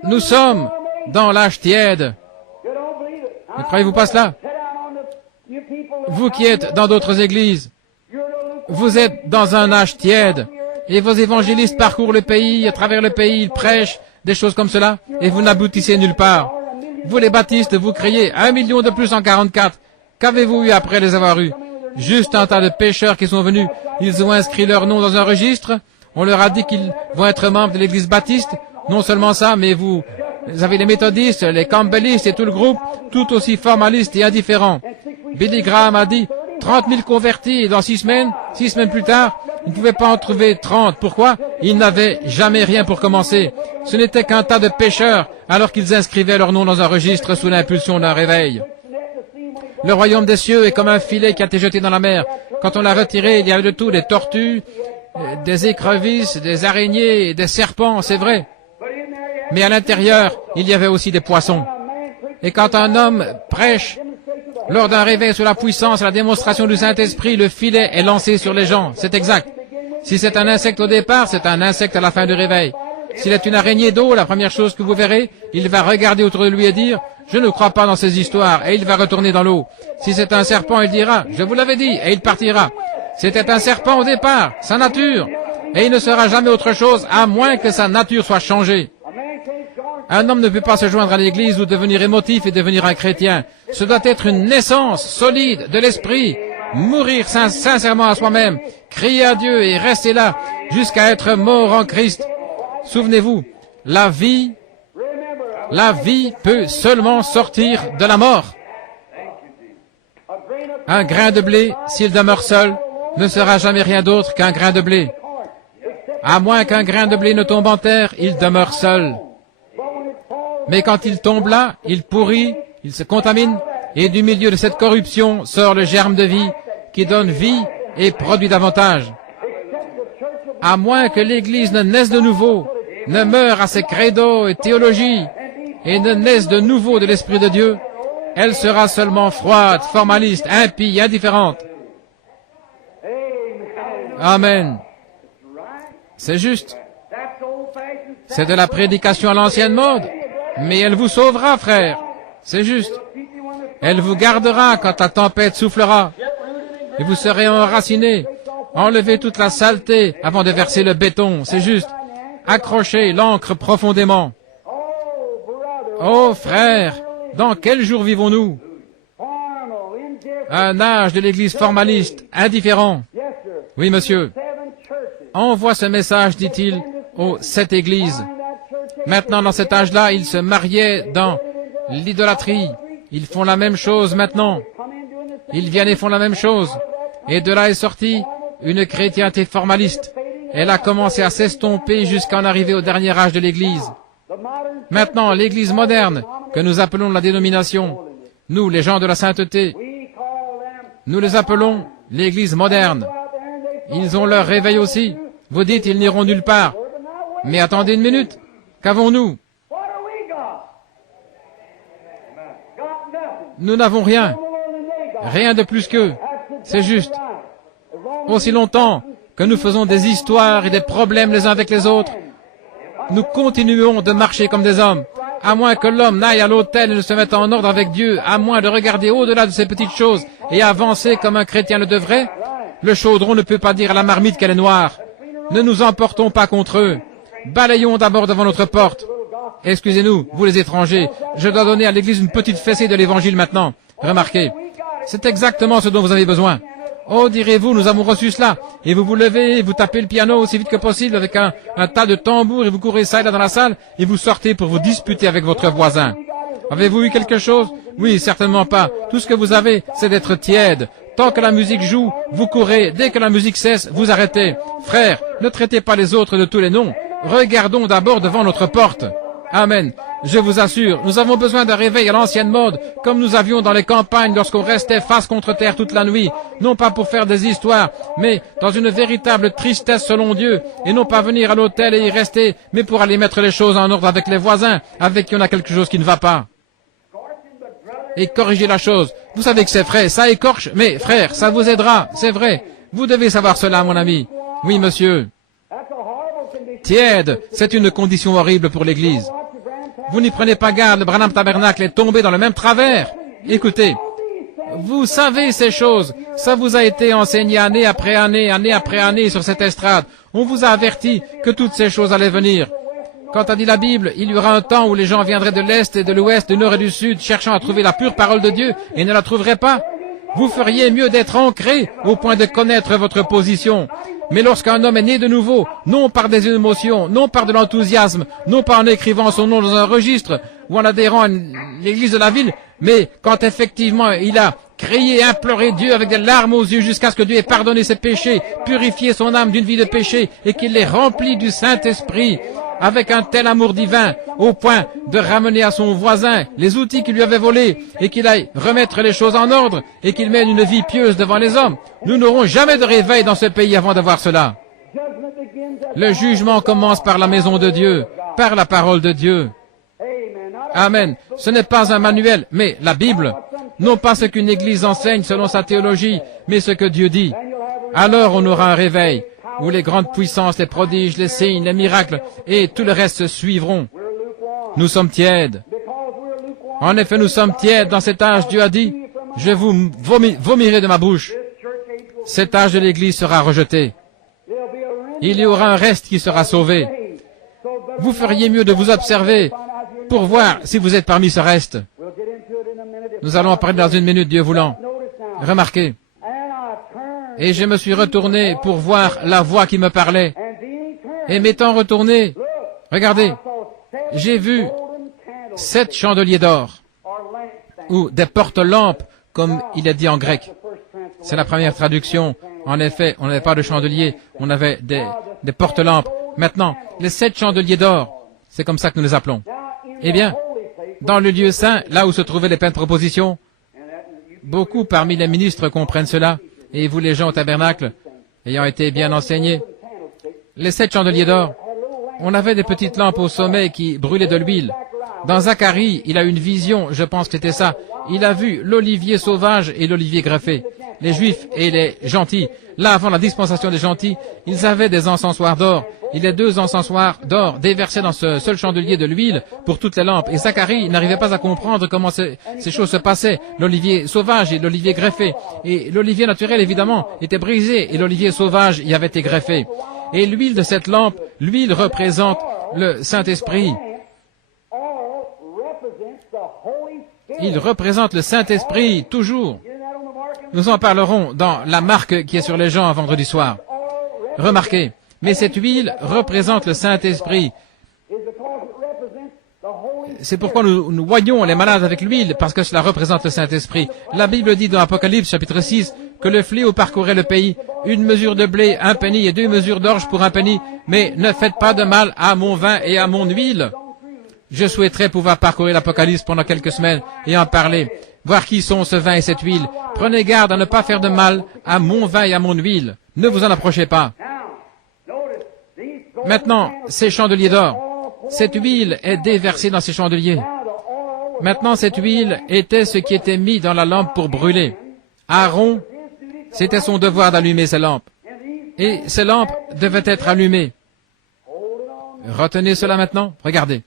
Nous sommes dans l'âge tiède. Ne croyez-vous pas cela? Vous qui êtes dans d'autres églises, vous êtes dans un âge tiède. Et vos évangélistes parcourent le pays, à travers le pays, ils prêchent des choses comme cela, et vous n'aboutissez nulle part. Vous les baptistes, vous criez 1 million de plus en 44. Qu'avez-vous eu après les avoir eus? Juste un tas de pécheurs qui sont venus. Ils ont inscrit leur nom dans un registre. On leur a dit qu'ils vont être membres de l'église baptiste. Non seulement ça, mais vous avez les méthodistes, les campbellistes et tout le groupe, tout aussi formalistes et indifférents. Billy Graham a dit 30 000 convertis et dans 6 semaines plus tard, il ne pouvait pas en trouver 30. Pourquoi? Ils n'avaient jamais rien pour commencer. Ce n'était qu'un tas de pécheurs, alors qu'ils inscrivaient leur nom dans un registre sous l'impulsion d'un réveil. Le royaume des cieux est comme un filet qui a été jeté dans la mer. Quand on l'a retiré, il y avait de tout, des tortues, des écrevisses, des araignées, des serpents, c'est vrai. Mais à l'intérieur, il y avait aussi des poissons. Et quand un homme prêche, lors d'un réveil sous la puissance, la démonstration du Saint-Esprit, le filet est lancé sur les gens. C'est exact. Si c'est un insecte au départ, c'est un insecte à la fin du réveil. S'il est une araignée d'eau, la première chose que vous verrez, il va regarder autour de lui et dire « Je ne crois pas dans ces histoires » et il va retourner dans l'eau. Si c'est un serpent, il dira « Je vous l'avais dit » et il partira. C'était un serpent au départ, sa nature. Et il ne sera jamais autre chose à moins que sa nature soit changée. Un homme ne peut pas se joindre à l'église ou devenir émotif et devenir un chrétien. Ce doit être une naissance solide de l'esprit. Mourir sincèrement à soi-même, crier à Dieu et rester là jusqu'à être mort en Christ. Souvenez-vous, la vie peut seulement sortir de la mort. Un grain de blé, s'il demeure seul, ne sera jamais rien d'autre qu'un grain de blé. À moins qu'un grain de blé ne tombe en terre, il demeure seul. Mais quand il tombe là, il pourrit, il se contamine, et du milieu de cette corruption sort le germe de vie qui donne vie et produit davantage. À moins que l'Église ne naisse de nouveau, ne meure à ses credos et théologies, et ne naisse de nouveau de l'Esprit de Dieu, elle sera seulement froide, formaliste, impie, indifférente. Amen. C'est juste. C'est de la prédication à l'ancienne mode, mais elle vous sauvera, frère. C'est juste. Elle vous gardera quand la tempête soufflera, et vous serez enracinés. Enlevez toute la saleté avant de verser le béton, c'est juste. Accrochez l'encre profondément. Oh, frère, dans quel jour vivons-nous? Un âge de l'Église formaliste, indifférent. Oui, monsieur. Envoie ce message, dit-il, aux 7 églises. Maintenant, dans cet âge-là, ils se mariaient dans l'idolâtrie. Ils font la même chose maintenant. Ils viennent et font la même chose. Et de là est sortie une chrétienté formaliste. Elle a commencé à s'estomper jusqu'à en arriver au dernier âge de l'Église. Maintenant, l'Église moderne, que nous appelons la dénomination, nous, les gens de la sainteté, nous les appelons l'Église moderne. Ils ont leur réveil aussi. Vous dites, ils n'iront nulle part. Mais attendez une minute. Qu'avons-nous? Nous n'avons rien. Rien de plus qu'eux. C'est juste. Aussi longtemps que nous faisons des histoires et des problèmes les uns avec les autres, nous continuons de marcher comme des hommes. À moins que l'homme n'aille à l'autel et ne se mette en ordre avec Dieu, à moins de regarder au-delà de ces petites choses et avancer comme un chrétien le devrait, le chaudron ne peut pas dire à la marmite qu'elle est noire. Ne nous emportons pas contre eux. Balayons d'abord devant notre porte. Excusez-nous, vous les étrangers, je dois donner à l'Église une petite fessée de l'Évangile maintenant. Remarquez, c'est exactement ce dont vous avez besoin. Oh, direz-vous, nous avons reçu cela. Et vous vous levez, et vous tapez le piano aussi vite que possible avec un tas de tambours, et vous courez ça et là dans la salle, et vous sortez pour vous disputer avec votre voisin. Avez-vous eu quelque chose? Oui, certainement pas. Tout ce que vous avez, c'est d'être tiède. Tant que la musique joue, vous courez. Dès que la musique cesse, vous arrêtez. Frères, ne traitez pas les autres de tous les noms. Regardons d'abord devant notre porte. Amen. Je vous assure, nous avons besoin d'un réveil à l'ancienne mode, comme nous avions dans les campagnes lorsqu'on restait face contre terre toute la nuit, non pas pour faire des histoires, mais dans une véritable tristesse selon Dieu, et non pas venir à l'hôtel et y rester, mais pour aller mettre les choses en ordre avec les voisins, avec qui on a quelque chose qui ne va pas. Et corriger la chose. Vous savez que c'est vrai, ça écorche, mais frère, ça vous aidera, c'est vrai. Vous devez savoir cela, mon ami. Oui, monsieur. Tiède, c'est une condition horrible pour l'Église. Vous n'y prenez pas garde, le Branham Tabernacle est tombé dans le même travers. Écoutez, vous savez ces choses, ça vous a été enseigné année après année, année après année sur cette estrade. On vous a averti que toutes ces choses allaient venir. Quand a dit la Bible, il y aura un temps où les gens viendraient de l'Est et de l'Ouest, du Nord et du Sud, cherchant à trouver la pure parole de Dieu et ne la trouveraient pas. Vous feriez mieux d'être ancré au point de connaître votre position. Mais lorsqu'un homme est né de nouveau, non par des émotions, non par de l'enthousiasme, non pas en écrivant son nom dans un registre ou en adhérant à l'église de la ville, mais quand effectivement il a crié et imploré Dieu avec des larmes aux yeux jusqu'à ce que Dieu ait pardonné ses péchés, purifié son âme d'une vie de péché et qu'il l'ait rempli du Saint-Esprit, avec un tel amour divin, au point de ramener à son voisin les outils qu'il lui avait volés, et qu'il aille remettre les choses en ordre, et qu'il mène une vie pieuse devant les hommes. Nous n'aurons jamais de réveil dans ce pays avant de voir cela. Le jugement commence par la maison de Dieu, par la parole de Dieu. Amen. Ce n'est pas un manuel, mais la Bible. Non pas ce qu'une église enseigne selon sa théologie, mais ce que Dieu dit. Alors on aura un réveil, où les grandes puissances, les prodiges, les signes, les miracles et tout le reste se suivront. Nous sommes tièdes. En effet, nous sommes tièdes dans cet âge. Dieu a dit, je vous vomirai de ma bouche. Cet âge de l'Église sera rejeté. Il y aura un reste qui sera sauvé. Vous feriez mieux de vous observer pour voir si vous êtes parmi ce reste. Nous allons en parler dans une minute, Dieu voulant. Remarquez. Et je me suis retourné pour voir la voix qui me parlait. Et m'étant retourné, regardez, j'ai vu 7 chandeliers d'or, ou des porte-lampes, comme il est dit en grec. C'est la première traduction. En effet, on n'avait pas de chandeliers, on avait des porte-lampes. Maintenant, les 7 chandeliers d'or, c'est comme ça que nous les appelons. Eh bien, dans le lieu saint, là où se trouvaient les peintres oppositions, beaucoup parmi les ministres comprennent cela. Et vous, les gens au tabernacle, ayant été bien enseignés, les 7 chandeliers d'or, on avait des petites lampes au sommet qui brûlaient de l'huile. Dans Zacharie, il a une vision, je pense que c'était ça. Il a vu l'olivier sauvage et l'olivier greffé. Les Juifs et les gentils, là avant la dispensation des gentils, ils avaient des encensoirs d'or. Il y a 2 encensoirs d'or déversés dans ce seul chandelier de l'huile pour toutes les lampes. Et Zacharie n'arrivait pas à comprendre comment ces choses se passaient. L'olivier sauvage et l'olivier greffé. Et l'olivier naturel, évidemment, était brisé et l'olivier sauvage y avait été greffé. Et l'huile de cette lampe, l'huile représente le Saint-Esprit. Il représente le Saint-Esprit, toujours. Nous en parlerons dans la marque qui est sur les gens un vendredi soir. Remarquez, mais cette huile représente le Saint-Esprit. C'est pourquoi nous voyons les malades avec l'huile, parce que cela représente le Saint-Esprit. La Bible dit dans Apocalypse, chapitre 6, que le fléau parcourait le pays. 1 mesure de blé, 1 penny, et 2 mesures d'orge pour 1 penny. Mais ne faites pas de mal à mon vin et à mon huile. Je souhaiterais pouvoir parcourir l'Apocalypse pendant quelques semaines et en parler, voir qui sont ce vin et cette huile. Prenez garde à ne pas faire de mal à mon vin et à mon huile. Ne vous en approchez pas. Maintenant, ces chandeliers d'or, cette huile est déversée dans ces chandeliers. Maintenant, cette huile était ce qui était mis dans la lampe pour brûler. Aaron, c'était son devoir d'allumer ces lampes. Et ces lampes devaient être allumées. Retenez cela maintenant, regardez.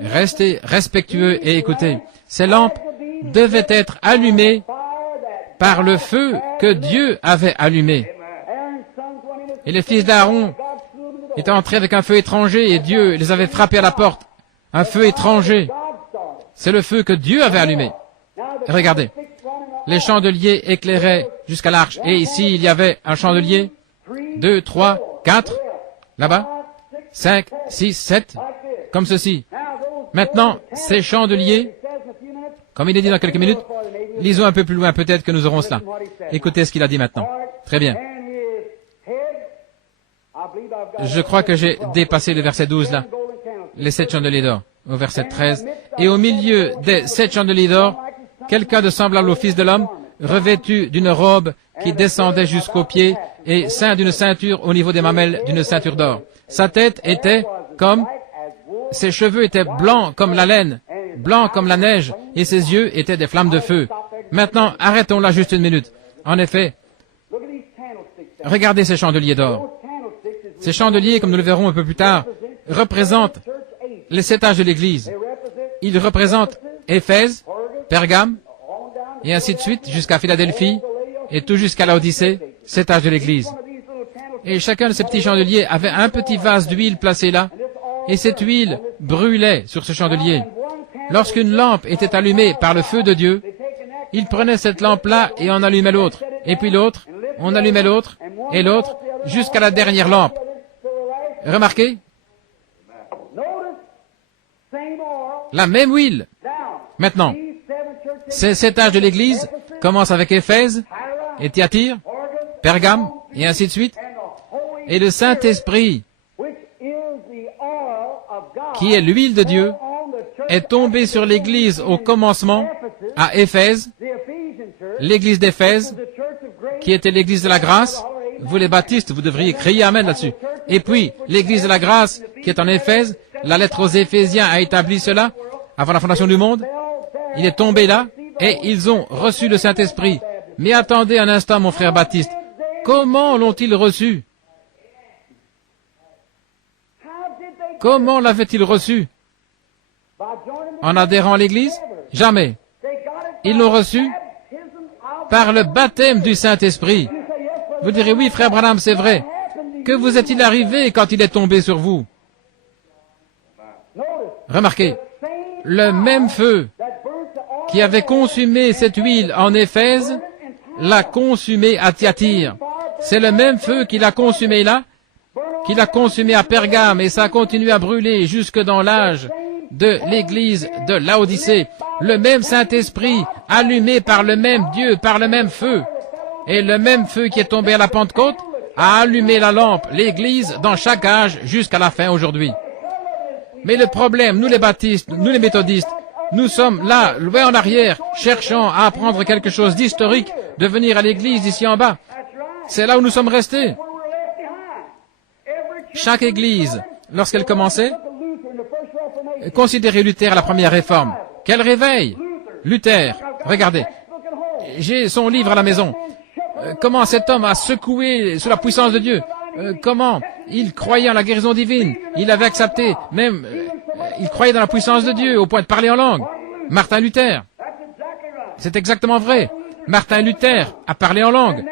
Restez respectueux et écoutez. Ces lampes devaient être allumées par le feu que Dieu avait allumé. Et les fils d'Aaron étaient entrés avec un feu étranger et Dieu les avait frappés à la porte. Un feu étranger. C'est le feu que Dieu avait allumé. Regardez. Les chandeliers éclairaient jusqu'à l'arche. Et ici, il y avait un chandelier. 2, 3, 4. Là-bas. 5, 6, 7. Comme ceci. Maintenant, ces chandeliers, comme il est dit dans quelques minutes, lisons un peu plus loin, peut-être que nous aurons cela. Écoutez ce qu'il a dit maintenant. Très bien. Je crois que j'ai dépassé le verset 12 là. Les 7 chandeliers d'or. au verset 13. Et au milieu des 7 chandeliers d'or, quelqu'un de semblable au Fils de l'homme, revêtu d'une robe qui descendait jusqu'aux pieds et ceint d'une ceinture au niveau des mamelles d'une ceinture d'or. Sa tête était comme, ses cheveux étaient blancs comme la laine, blancs comme la neige, et ses yeux étaient des flammes de feu. Maintenant, arrêtons là juste une minute. En effet, regardez ces chandeliers d'or. Ces chandeliers, comme nous le verrons un peu plus tard, représentent les 7 âges de l'Église. Ils représentent Éphèse, Pergame, et ainsi de suite, jusqu'à Philadelphie, et tout jusqu'à l'Odyssée, 7 âges de l'Église. Et chacun de ces petits chandeliers avait un petit vase d'huile placé là, et cette huile brûlait sur ce chandelier. Lorsqu'une lampe était allumée par le feu de Dieu, il prenait cette lampe-là et en allumait l'autre, et puis l'autre, on allumait l'autre, et l'autre, jusqu'à la dernière lampe. Remarquez, la même huile. Maintenant, ces 7 âges de l'Église commencent avec Éphèse, et Thyatire, Pergame, et ainsi de suite. Et le Saint-Esprit, qui est l'huile de Dieu, est tombé sur l'Église au commencement, à Éphèse, l'Église d'Éphèse, qui était l'Église de la grâce. Vous les baptistes, vous devriez crier Amen là-dessus. Et puis, l'Église de la grâce, qui est en Éphèse, la lettre aux Éphésiens a établi cela, avant la fondation du monde. Il est tombé là, et ils ont reçu le Saint-Esprit. Mais attendez un instant, mon frère Baptiste. Comment l'ont-ils reçu? Comment l'avaient-ils reçu? En adhérant à l'Église? Jamais. Ils l'ont reçu par le baptême du Saint-Esprit. Vous direz, oui, frère Branham, c'est vrai. Que vous est-il arrivé quand il est tombé sur vous? Remarquez, le même feu qui avait consumé cette huile en Éphèse l'a consumé à Thyatire. C'est le même feu qui l'a consumé là, qui l'a consumé à Pergame, et ça a continué à brûler jusque dans l'âge de l'église de Laodicée. Le même Saint-Esprit, allumé par le même Dieu, par le même feu. Et le même feu qui est tombé à la Pentecôte a allumé la lampe, l'église, dans chaque âge jusqu'à la fin aujourd'hui. Mais le problème, nous les baptistes, nous les méthodistes, nous sommes là, loin en arrière, cherchant à apprendre quelque chose d'historique, de venir à l'église ici en bas. C'est là où nous sommes restés. Chaque église, lorsqu'elle commençait, considérez Luther à la première réforme. Quel réveil! Luther, regardez, j'ai son livre à la maison. Comment cet homme a secoué sous la puissance de Dieu. Comment il croyait en la guérison divine. Il avait accepté, même, il croyait dans la puissance de Dieu au point de parler en langue. Martin Luther. C'est exactement vrai. Martin Luther a parlé en langue.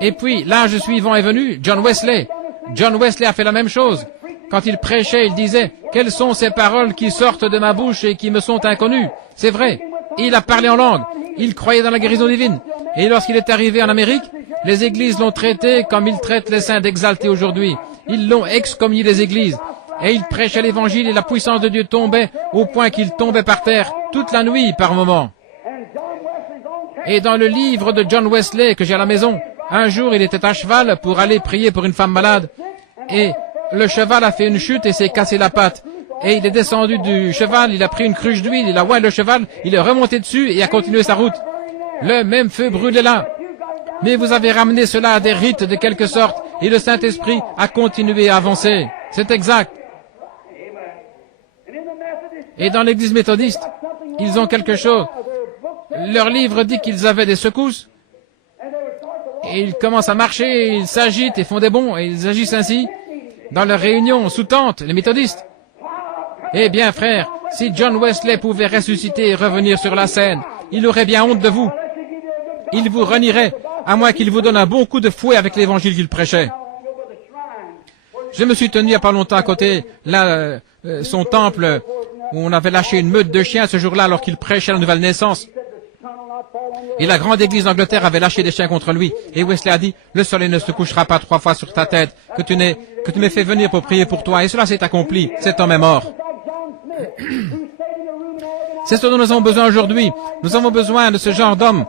Et puis, l'âge suivant est venu, John Wesley. John Wesley a fait la même chose. Quand il prêchait, il disait, « Quelles sont ces paroles qui sortent de ma bouche et qui me sont inconnues ?» C'est vrai. Il a parlé en langue. Il croyait dans la guérison divine. Et lorsqu'il est arrivé en Amérique, les églises l'ont traité comme ils traitent les saints d'exaltés aujourd'hui. Ils l'ont excommunié des églises. Et il prêchait l'évangile et la puissance de Dieu tombait au point qu'il tombait par terre toute la nuit par moments. Et dans le livre de John Wesley que j'ai à la maison, un jour il était à cheval pour aller prier pour une femme malade. Et le cheval a fait une chute et s'est cassé la patte. Et il est descendu du cheval, il a pris une cruche d'huile, il a oint le cheval, il est remonté dessus et a continué sa route. Le même feu brûlait là. Mais vous avez ramené cela à des rites de quelque sorte, et le Saint-Esprit a continué à avancer. C'est exact. Et dans l'église méthodiste, ils ont quelque chose. Leur livre dit qu'ils avaient des secousses. Et ils commencent à marcher, ils s'agitent et font des bonds, et ils agissent ainsi. Dans leurs réunions sous tente, les méthodistes. Eh bien, frère, si John Wesley pouvait ressusciter et revenir sur la scène, il aurait bien honte de vous. Il vous renierait, à moins qu'il vous donne un bon coup de fouet avec l'évangile qu'il prêchait. Je me suis tenu il n'y a pas longtemps à côté, là, son temple, où on avait lâché une meute de chiens ce jour-là alors qu'il prêchait la nouvelle naissance. Et la grande église d'Angleterre avait lâché des chiens contre lui. Et Wesley a dit, le soleil ne se couchera pas 3 fois sur ta tête, que tu m'aies fait venir pour prier pour toi. Et cela s'est accompli. Cet homme est mort. C'est ce dont nous avons besoin aujourd'hui. Nous avons besoin de ce genre d'homme.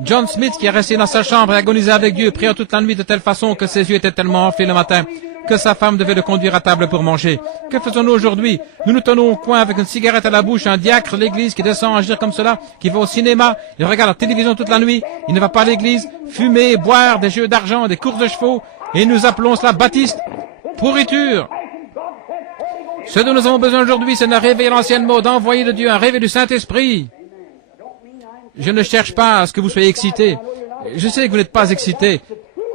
John Smith qui est resté dans sa chambre et agonisé avec Dieu, priant toute la nuit de telle façon que ses yeux étaient tellement enflés le matin. que sa femme devait le conduire à table pour manger. Que faisons-nous aujourd'hui? Nous nous tenons au coin avec une cigarette à la bouche, un diacre de l'église qui descend agir comme cela, qui va au cinéma, il regarde la télévision toute la nuit, il ne va pas à l'église, fumer, boire, des jeux d'argent, des courses de chevaux, et nous appelons cela baptiste. Pourriture! Ce dont nous avons besoin aujourd'hui, c'est de réveiller l'ancienne mode, d'envoyer de Dieu un réveil du Saint-Esprit. Je ne cherche pas à ce que vous soyez excités. Je sais que vous n'êtes pas excités.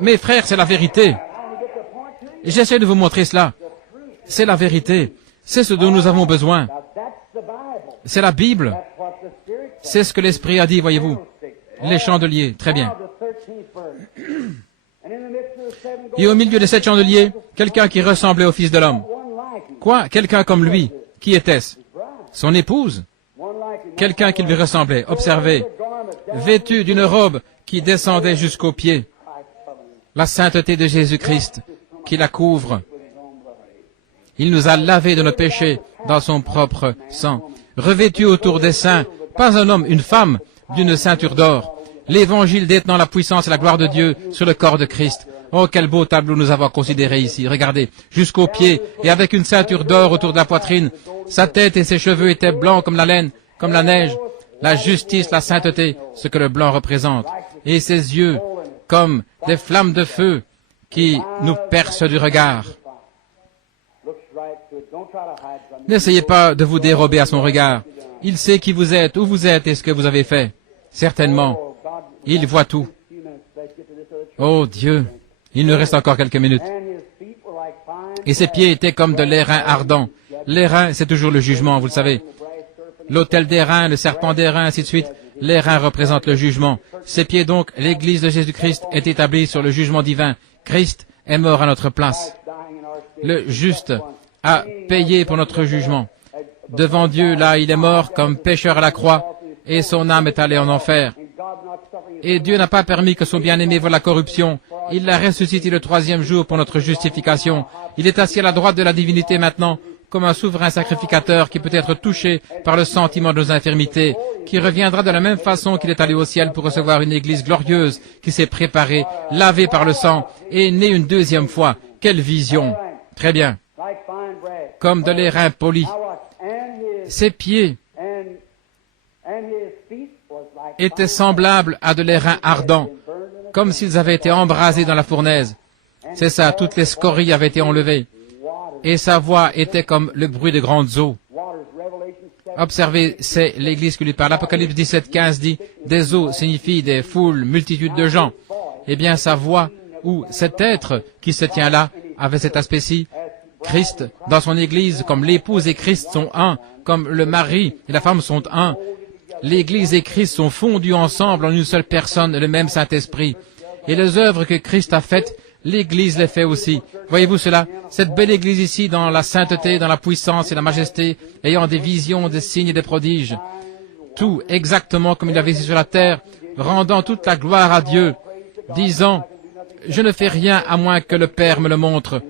Mais frères, c'est la vérité. J'essaie de vous montrer cela. C'est la vérité. C'est ce dont nous avons besoin. C'est la Bible. C'est ce que l'Esprit a dit, voyez-vous. Les chandeliers, très bien. Et au milieu de 7 chandeliers, quelqu'un qui ressemblait au Fils de l'homme. Quoi? Quelqu'un comme lui. Qui était-ce? Son épouse? Quelqu'un qui lui ressemblait. Observez. Vêtu d'une robe qui descendait jusqu'aux pieds. La sainteté de Jésus-Christ qui la couvre. Il nous a lavés de nos péchés dans son propre sang. Revêtu autour des saints, pas un homme, une femme, d'une ceinture d'or. L'évangile détenant la puissance et la gloire de Dieu sur le corps de Christ. Oh, quel beau tableau nous avons considéré ici. Regardez, jusqu'aux pieds et avec une ceinture d'or autour de la poitrine. Sa tête et ses cheveux étaient blancs comme la laine, comme la neige. La justice, la sainteté, ce que le blanc représente. Et ses yeux, comme des flammes de feu qui nous percent du regard. N'essayez pas de vous dérober à son regard. Il sait qui vous êtes, où vous êtes et ce que vous avez fait. Certainement. Il voit tout. Oh Dieu, il nous reste encore quelques minutes. Et ses pieds étaient comme de l'airain ardent. L'airain, c'est toujours le jugement, vous le savez. L'autel d'airain, le serpent d'airain, ainsi de suite. L'airain représente le jugement. Ses pieds donc, l'Église de Jésus-Christ est établie sur le jugement divin. Christ est mort à notre place. Le juste a payé pour notre jugement. Devant Dieu, là, il est mort comme pécheur à la croix, et son âme est allée en enfer. Et Dieu n'a pas permis que son bien-aimé voie la corruption. Il l'a ressuscité le 3e jour pour notre justification. Il est assis à la droite de la divinité maintenant, comme un souverain sacrificateur qui peut être touché par le sentiment de nos infirmités, qui reviendra de la même façon qu'il est allé au ciel pour recevoir une église glorieuse qui s'est préparée, lavée par le sang, et née une 2e fois. Quelle vision! Très bien. Comme de l'airain poli. Ses pieds étaient semblables à de l'airain ardent, comme s'ils avaient été embrasés dans la fournaise. C'est ça, toutes les scories avaient été enlevées. Et sa voix était comme le bruit de grandes eaux. Observez, c'est l'Église qui lui parle. Apocalypse 17:15 dit, des eaux signifie des foules, multitudes de gens. Eh bien, sa voix, ou cet être qui se tient là, avait cet aspect-ci. Christ, dans son Église, comme l'épouse et Christ sont un, comme le mari et la femme sont un. L'Église et Christ sont fondus ensemble en une seule personne, le même Saint-Esprit. Et les œuvres que Christ a faites, l'Église les fait aussi. Voyez-vous cela? Cette belle Église ici, dans la sainteté, dans la puissance et la majesté, ayant des visions, des signes et des prodiges. Tout exactement comme il avait ici sur la terre, rendant toute la gloire à Dieu, disant, « Je ne fais rien à moins que le Père me le montre. »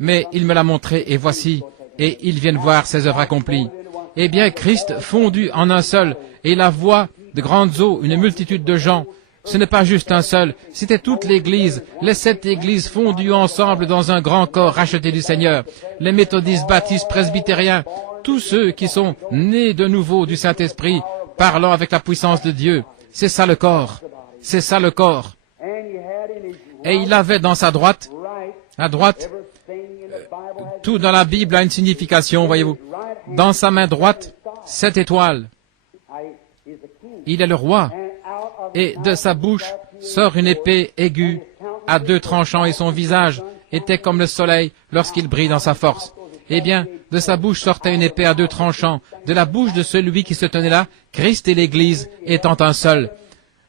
Mais il me l'a montré, et voici, et ils viennent voir ses œuvres accomplies. Eh bien, Christ fondu en un seul, et la voix de grandes eaux, une multitude de gens. Ce n'est pas juste un seul, c'était toute l'Église, les 7 églises fondues ensemble dans un grand corps racheté du Seigneur, les méthodistes, baptistes, presbytériens, tous ceux qui sont nés de nouveau du Saint-Esprit, parlant avec la puissance de Dieu. C'est ça le corps. C'est ça le corps. Et il avait dans sa droite, à droite, tout dans la Bible a une signification, voyez-vous. Dans sa main droite, 7 étoiles. Il est le roi. Et de sa bouche sort une épée aiguë à 2 tranchants et son visage était comme le soleil lorsqu'il brille dans sa force. Eh bien, de sa bouche sortait une épée à 2 tranchants. De la bouche de celui qui se tenait là, Christ et l'Église étant un seul.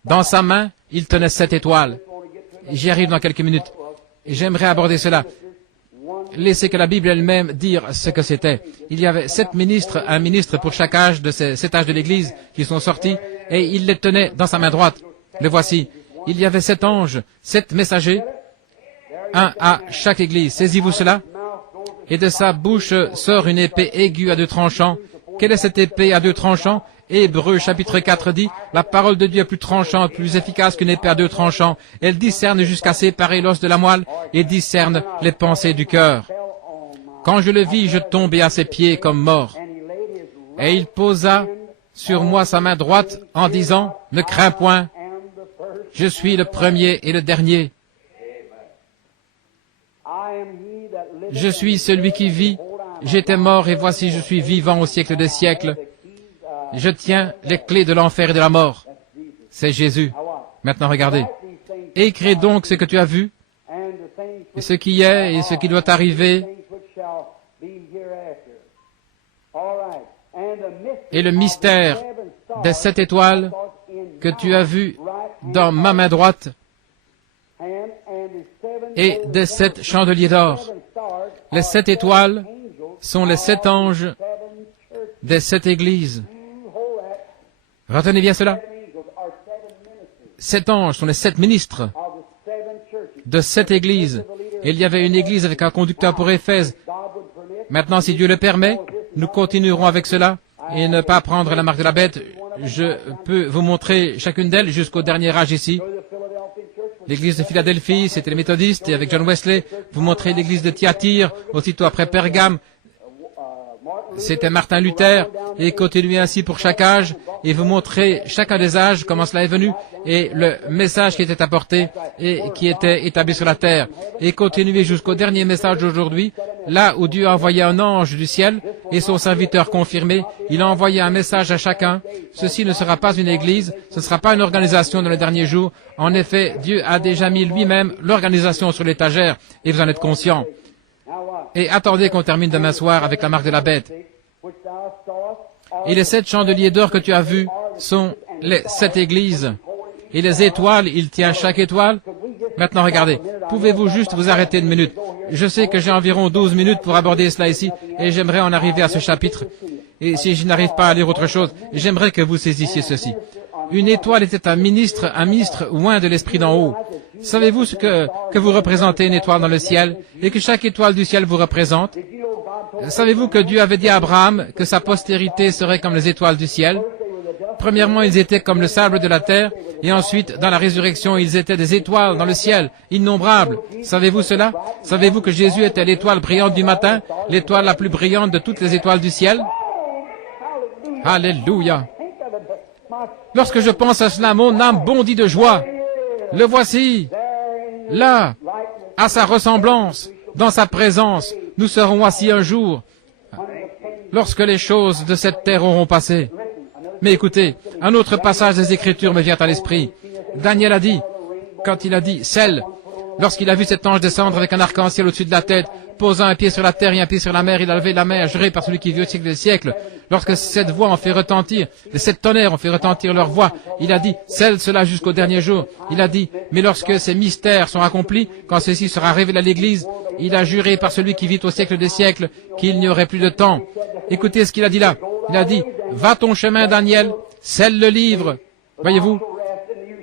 Dans sa main, il tenait 7 étoiles. J'y arrive dans quelques minutes. J'aimerais aborder cela. Laissez que la Bible elle-même dire ce que c'était. Il y avait 7 ministres, un ministre pour chaque âge de ces 7 âges de l'Église qui sont sortis, et il les tenait dans sa main droite. Le voici. Il y avait 7 anges, 7 messagers, un à chaque Église. Saisissez-vous cela? Et de sa bouche sort une épée aiguë à 2 tranchants. Quelle est cette épée à 2 tranchants? Hébreux chapitre 4 dit, la parole de Dieu est plus tranchante, plus efficace qu'une épée à deux tranchants. Elle discerne jusqu'à séparer l'os de la moelle et discerne les pensées du cœur. Quand je le vis, je tombai à ses pieds comme mort. Et il posa sur moi sa main droite en disant, ne crains point, je suis le premier et le dernier. Je suis celui qui vit. J'étais mort et voici je suis vivant au siècle des siècles. Je tiens les clés de l'enfer et de la mort. C'est Jésus. Maintenant regardez. Écris donc ce que tu as vu, et ce qui est et ce qui doit arriver, et le mystère des 7 étoiles que tu as vu dans ma main droite, et des 7 chandeliers d'or. Les 7 étoiles sont les 7 anges des 7 églises. Retenez bien cela. 7 anges sont les 7 ministres de 7 églises. Il y avait une église avec un conducteur pour Éphèse. Maintenant, si Dieu le permet, nous continuerons avec cela et ne pas prendre la marque de la bête. Je peux vous montrer chacune d'elles jusqu'au dernier âge ici. L'église de Philadelphie, c'était les méthodistes, et avec John Wesley, vous montrez l'église de Thyatire, aussitôt après Pergame, c'était Martin Luther, et continuez ainsi pour chaque âge, et vous montrez chacun des âges, comment cela est venu, et le message qui était apporté, et qui était établi sur la terre. Et continuez jusqu'au dernier message d'aujourd'hui, là où Dieu a envoyé un ange du ciel, et son serviteur confirmé, il a envoyé un message à chacun. Ceci ne sera pas une église, ce ne sera pas une organisation dans les derniers jours. En effet, Dieu a déjà mis lui-même l'organisation sur l'étagère, et vous en êtes conscient. Et attendez qu'on termine demain soir avec la marque de la bête. Et les 7 chandeliers d'or que tu as vus sont les 7 églises. Et les étoiles, il tient chaque étoile. Maintenant, regardez, pouvez-vous juste vous arrêter une minute? Je sais que j'ai environ 12 minutes pour aborder cela ici, et j'aimerais en arriver à ce chapitre. Et si je n'arrive pas à lire autre chose, j'aimerais que vous saisissiez ceci. Une étoile était un ministre loin de l'esprit d'en haut. Savez-vous ce que vous représentez une étoile dans le ciel, et que chaque étoile du ciel vous représente? Savez-vous que Dieu avait dit à Abraham que sa postérité serait comme les étoiles du ciel? Premièrement, ils étaient comme le sable de la terre, et ensuite, dans la résurrection, ils étaient des étoiles dans le ciel, innombrables. Savez-vous cela? Savez-vous que Jésus était l'étoile brillante du matin, l'étoile la plus brillante de toutes les étoiles du ciel? Alléluia! Lorsque je pense à cela, mon âme bondit de joie. Le voici, là, à sa ressemblance, dans sa présence. Nous serons assis un jour, lorsque les choses de cette terre auront passé. Mais écoutez, un autre passage des Écritures me vient à l'esprit. Daniel a dit, quand il a dit « Celle », lorsqu'il a vu cet ange descendre avec un arc-en-ciel au-dessus de la tête, posant un pied sur la terre et un pied sur la mer, il a levé la main à jurer par celui qui vit au siècle des siècles. Lorsque cette voix en fait retentir, les 7 tonnerres ont fait retentir leur voix, il a dit « Celle cela jusqu'au dernier jour ». Il a dit « Mais lorsque ces mystères sont accomplis, quand ceci sera révélé à l'Église, il a juré par celui qui vit au siècle des siècles qu'il n'y aurait plus de temps. » Écoutez ce qu'il a dit là. Il a dit « Va ton chemin, Daniel, scelle le livre. » Voyez-vous?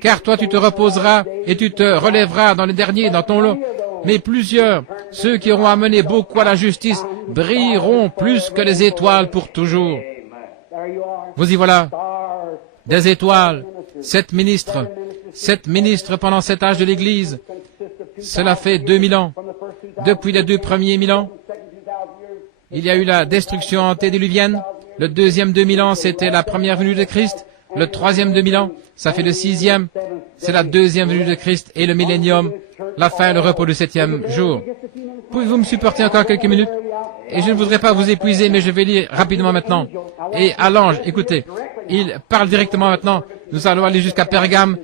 Car toi tu te reposeras et tu te relèveras dans les derniers, dans ton lot. Mais plusieurs, ceux qui auront amené beaucoup à la justice, brilleront plus que les étoiles pour toujours. Vous y voilà. Des étoiles, 7 ministres pendant cet âge de l'Église. Cela fait 2000 ans. Depuis les 2 premiers 1000 ans, il y a eu la destruction antédiluvienne. Le deuxième 2000 ans, c'était la première venue de Christ. Le troisième 2000 ans, ça fait le 6e, c'est la deuxième venue de Christ, et le millénium, la fin, le repos du 7e jour. Pouvez-vous me supporter encore quelques minutes? Et je ne voudrais pas vous épuiser, mais je vais lire rapidement maintenant. Et à l'ange, écoutez, il parle directement maintenant. Nous allons aller jusqu'à Pergame,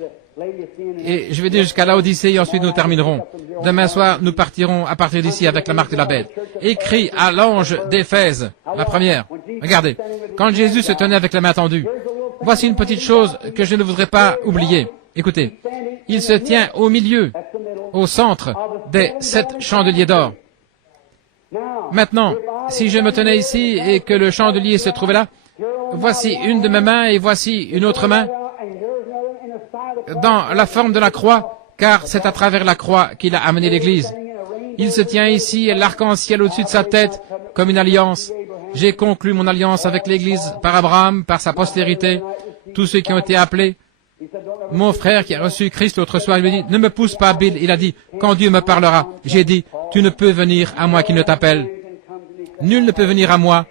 et je vais dire jusqu'à Laodicée, et ensuite nous terminerons. Demain soir, nous partirons à partir d'ici avec la marque de la bête. Écrit à l'ange d'Éphèse, la première. Regardez, quand Jésus se tenait avec la main tendue, voici une petite chose que je ne voudrais pas oublier. Écoutez, il se tient au milieu, au centre des 7 chandeliers d'or. Maintenant, si je me tenais ici et que le chandelier se trouvait là, voici une de mes mains et voici une autre main dans la forme de la croix, car c'est à travers la croix qu'il a amené l'Église. Il se tient ici et l'arc-en-ciel au-dessus de sa tête comme une alliance. J'ai conclu mon alliance avec l'Église par Abraham, par sa postérité, tous ceux qui ont été appelés. Mon frère qui a reçu Christ l'autre soir, il me dit, ne me pousse pas, Bill. Il a dit, quand Dieu me parlera. J'ai dit, tu ne peux venir à moi qui ne t'appelle. Nul ne peut venir à moi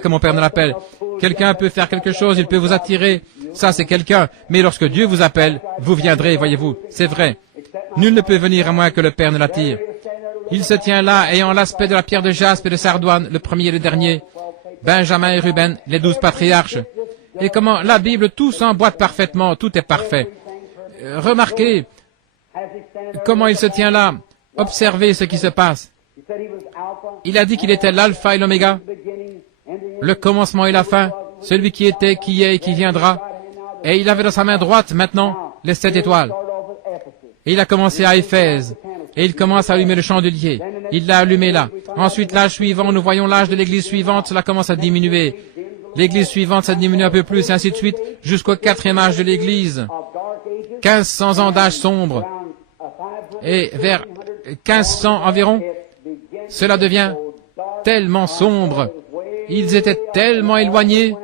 que mon Père ne l'appelle. Quelqu'un peut faire quelque chose, il peut vous attirer. Ça, c'est quelqu'un. Mais lorsque Dieu vous appelle, vous viendrez, voyez-vous. C'est vrai. Nul ne peut venir à moins que le Père ne l'attire. Il se tient là, ayant l'aspect de la pierre de jaspe et de sardoine, le premier et le dernier. Benjamin et Ruben, les 12 patriarches. Et comment la Bible, tout s'emboîte parfaitement, tout est parfait. Remarquez comment il se tient là. Observez ce qui se passe. Il a dit qu'il était l'alpha et l'oméga, le commencement et la fin, celui qui était, qui est et qui viendra. Et il avait dans sa main droite, maintenant, les 7 étoiles. Et il a commencé à Éphèse. Et il commence à allumer le chandelier. Il l'a allumé là. Ensuite, l'âge suivant, nous voyons l'âge de l'église suivante, cela commence à diminuer. L'église suivante, ça diminue un peu plus, et ainsi de suite, jusqu'au 4e âge de l'église. 1500 ans d'âge sombre. Et vers 1500 environ, cela devient tellement sombre. Ils étaient tellement éloignés,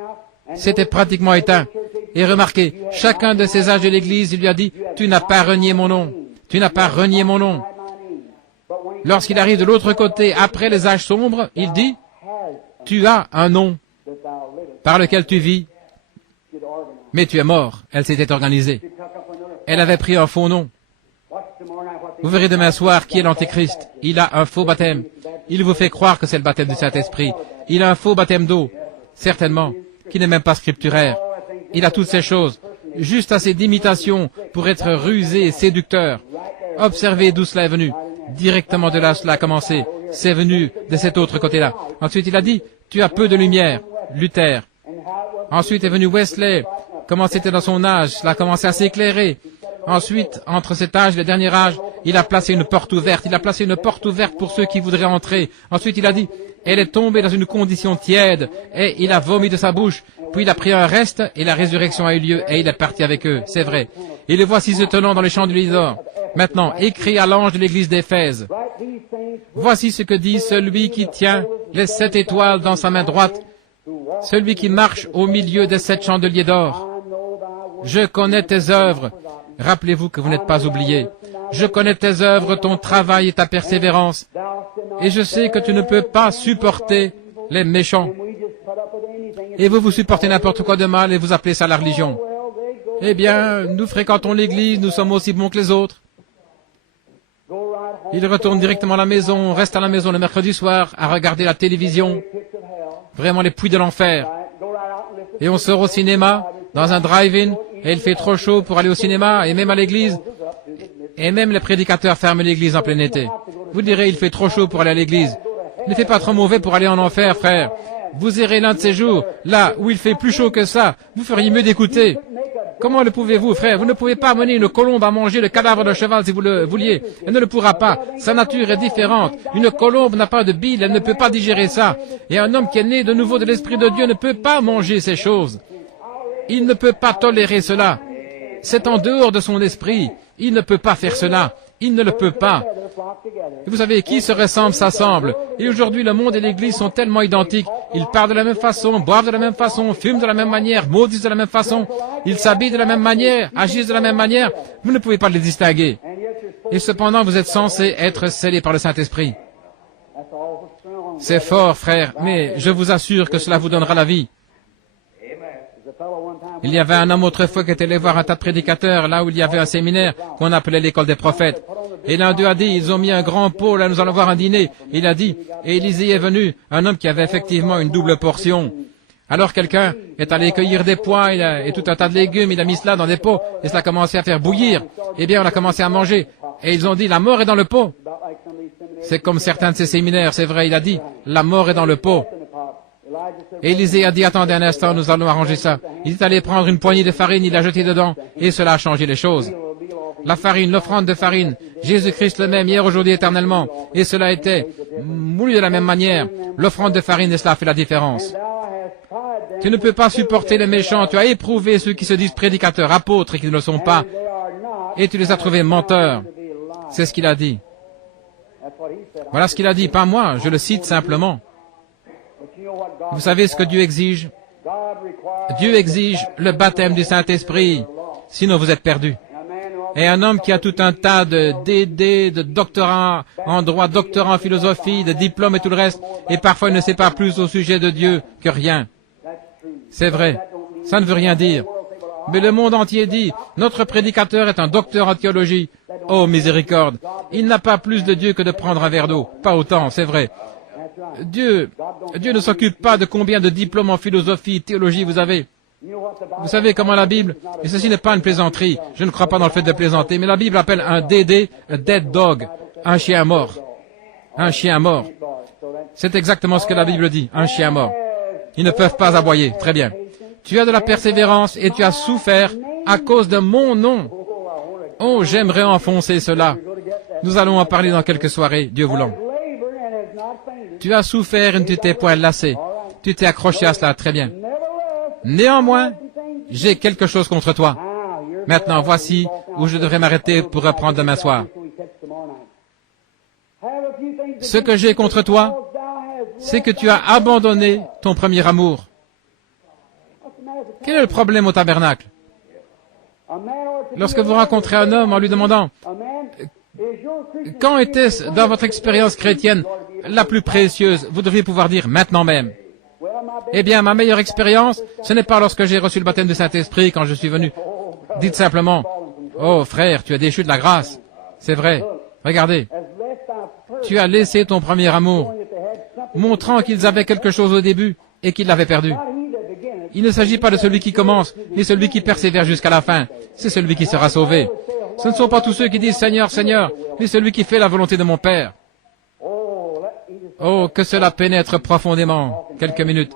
c'était pratiquement éteint. Et remarquez, chacun de ces âges de l'église, il lui a dit, tu n'as pas renié mon nom. Tu n'as pas renié mon nom. Lorsqu'il arrive de l'autre côté, après les âges sombres, il dit, tu as un nom par lequel tu vis, mais tu es mort. Elle s'était organisée. Elle avait pris un faux nom. Vous verrez demain soir qui est l'Antéchrist. Il a un faux baptême. Il vous fait croire que c'est le baptême du Saint-Esprit. Il a un faux baptême d'eau, certainement, qui n'est même pas scripturaire. Il a toutes ces choses, juste assez d'imitation pour être rusé et séducteur. Observez d'où cela est venu. Directement de là, cela a commencé. C'est venu de cet autre côté-là. Ensuite, il a dit, tu as peu de lumière, Luther. Ensuite est venu Wesley. Comment c'était dans son âge, cela a commencé à s'éclairer. Ensuite, entre cet âge et le dernier âge, il a placé une porte ouverte. Il a placé une porte ouverte pour ceux qui voudraient entrer. Ensuite, il a dit, elle est tombée dans une condition tiède, et il a vomi de sa bouche. Puis il a pris un reste, et la résurrection a eu lieu, et il est parti avec eux. C'est vrai. Et le voici se tenant dans les chandeliers d'or. Maintenant, écrit à l'ange de l'église d'Éphèse. Voici ce que dit celui qui tient les 7 étoiles dans sa main droite, celui qui marche au milieu des 7 chandeliers d'or. Je connais tes œuvres. Rappelez-vous que vous n'êtes pas oubliés. Je connais tes œuvres, ton travail et ta persévérance. Et je sais que tu ne peux pas supporter les méchants. Et vous supportez n'importe quoi de mal et vous appelez ça la religion. Eh bien, nous fréquentons l'église, nous sommes aussi bons que les autres. Ils retournent directement à la maison, restent à la maison le mercredi soir à regarder la télévision. Vraiment les puits de l'enfer. Et on sort au cinéma, dans un drive-in, et il fait trop chaud pour aller au cinéma, et même à l'église. Et même les prédicateurs ferment l'église en plein été. Vous direz, il fait trop chaud pour aller à l'église. Il ne fait pas trop mauvais pour aller en enfer, frère. Vous irez l'un de ces jours, là où il fait plus chaud que ça. Vous feriez mieux d'écouter. Comment le pouvez-vous, frère? Vous ne pouvez pas amener une colombe à manger le cadavre d'un cheval si vous le vouliez. Elle ne le pourra pas. Sa nature est différente. Une colombe n'a pas de bile, elle ne peut pas digérer ça. Et un homme qui est né de nouveau de l'Esprit de Dieu ne peut pas manger ces choses. Il ne peut pas tolérer cela. C'est en dehors de son esprit. Il ne peut pas faire cela. Il ne le peut pas. Et vous savez, qui se ressemble s'assemble. Et aujourd'hui, le monde et l'Église sont tellement identiques. Ils parlent de la même façon, boivent de la même façon, fument de la même manière, maudissent de la même façon. Ils s'habillent de la même manière, agissent de la même manière. Vous ne pouvez pas les distinguer. Et cependant, vous êtes censés être scellés par le Saint-Esprit. C'est fort, frère, mais je vous assure que cela vous donnera la vie. Il y avait un homme autrefois qui était allé voir un tas de prédicateurs, là où il y avait un séminaire qu'on appelait l'école des prophètes. Et l'un d'eux a dit, ils ont mis un grand pot, là nous allons voir un dîner. Il a dit, et Élisée est venu, un homme qui avait effectivement une double portion. Alors quelqu'un est allé cueillir des pois et tout un tas de légumes, il a mis cela dans des pots, et cela a commencé à faire bouillir. Eh bien, on a commencé à manger. Et ils ont dit, la mort est dans le pot. C'est comme certains de ces séminaires, c'est vrai, il a dit, la mort est dans le pot. Et Élisée a dit, attendez un instant, nous allons arranger ça. Il est allé prendre une poignée de farine, il l'a jetée dedans, et cela a changé les choses. La farine, l'offrande de farine, Jésus-Christ le même, hier, aujourd'hui, éternellement. Et cela était moulu de la même manière. L'offrande de farine, et cela a fait la différence. Tu ne peux pas supporter les méchants, tu as éprouvé ceux qui se disent prédicateurs, apôtres, et qui ne le sont pas. Et tu les as trouvés menteurs. C'est ce qu'il a dit. Voilà ce qu'il a dit, pas moi, je le cite simplement. Vous savez ce que Dieu exige? Dieu exige le baptême du Saint-Esprit, sinon vous êtes perdus. Et un homme qui a tout un tas de DD, de doctorats en droit, doctorats en philosophie, de diplômes et tout le reste, et parfois il ne sait pas plus au sujet de Dieu que rien. C'est vrai, ça ne veut rien dire. Mais le monde entier dit, notre prédicateur est un docteur en théologie. Oh miséricorde, il n'a pas plus de Dieu que de prendre un verre d'eau. Pas autant, c'est vrai. Dieu ne s'occupe pas de combien de diplômes en philosophie, théologie vous avez. Vous savez comment la Bible, et ceci n'est pas une plaisanterie, je ne crois pas dans le fait de plaisanter, mais la Bible appelle un DD, un dead dog, un chien mort. Un chien mort. C'est exactement ce que la Bible dit, un chien mort. Ils ne peuvent pas aboyer, très bien. Tu as de la persévérance et tu as souffert à cause de mon nom. Oh, j'aimerais enfoncer cela. Nous allons en parler dans quelques soirées, Dieu voulant. Tu as souffert et ne t'es point lassé. Tu t'es accroché à cela, très bien. Néanmoins, j'ai quelque chose contre toi. Maintenant, voici où je devrais m'arrêter pour reprendre demain soir. Ce que j'ai contre toi, c'est que tu as abandonné ton premier amour. Quel est le problème au tabernacle? Lorsque vous rencontrez un homme en lui demandant « Quand était-ce dans votre expérience chrétienne la plus précieuse ?» vous devriez pouvoir dire « Maintenant même ». Eh bien, ma meilleure expérience, ce n'est pas lorsque j'ai reçu le baptême du Saint-Esprit quand je suis venu. Dites simplement « Oh frère, tu as déchu de la grâce. » C'est vrai. Regardez. Tu as laissé ton premier amour, montrant qu'ils avaient quelque chose au début et qu'ils l'avaient perdu. Il ne s'agit pas de celui qui commence, mais celui qui persévère jusqu'à la fin. C'est celui qui sera sauvé. Ce ne sont pas tous ceux qui disent « Seigneur, Seigneur », mais celui qui fait la volonté de mon Père. Oh, que cela pénètre profondément. Quelques minutes.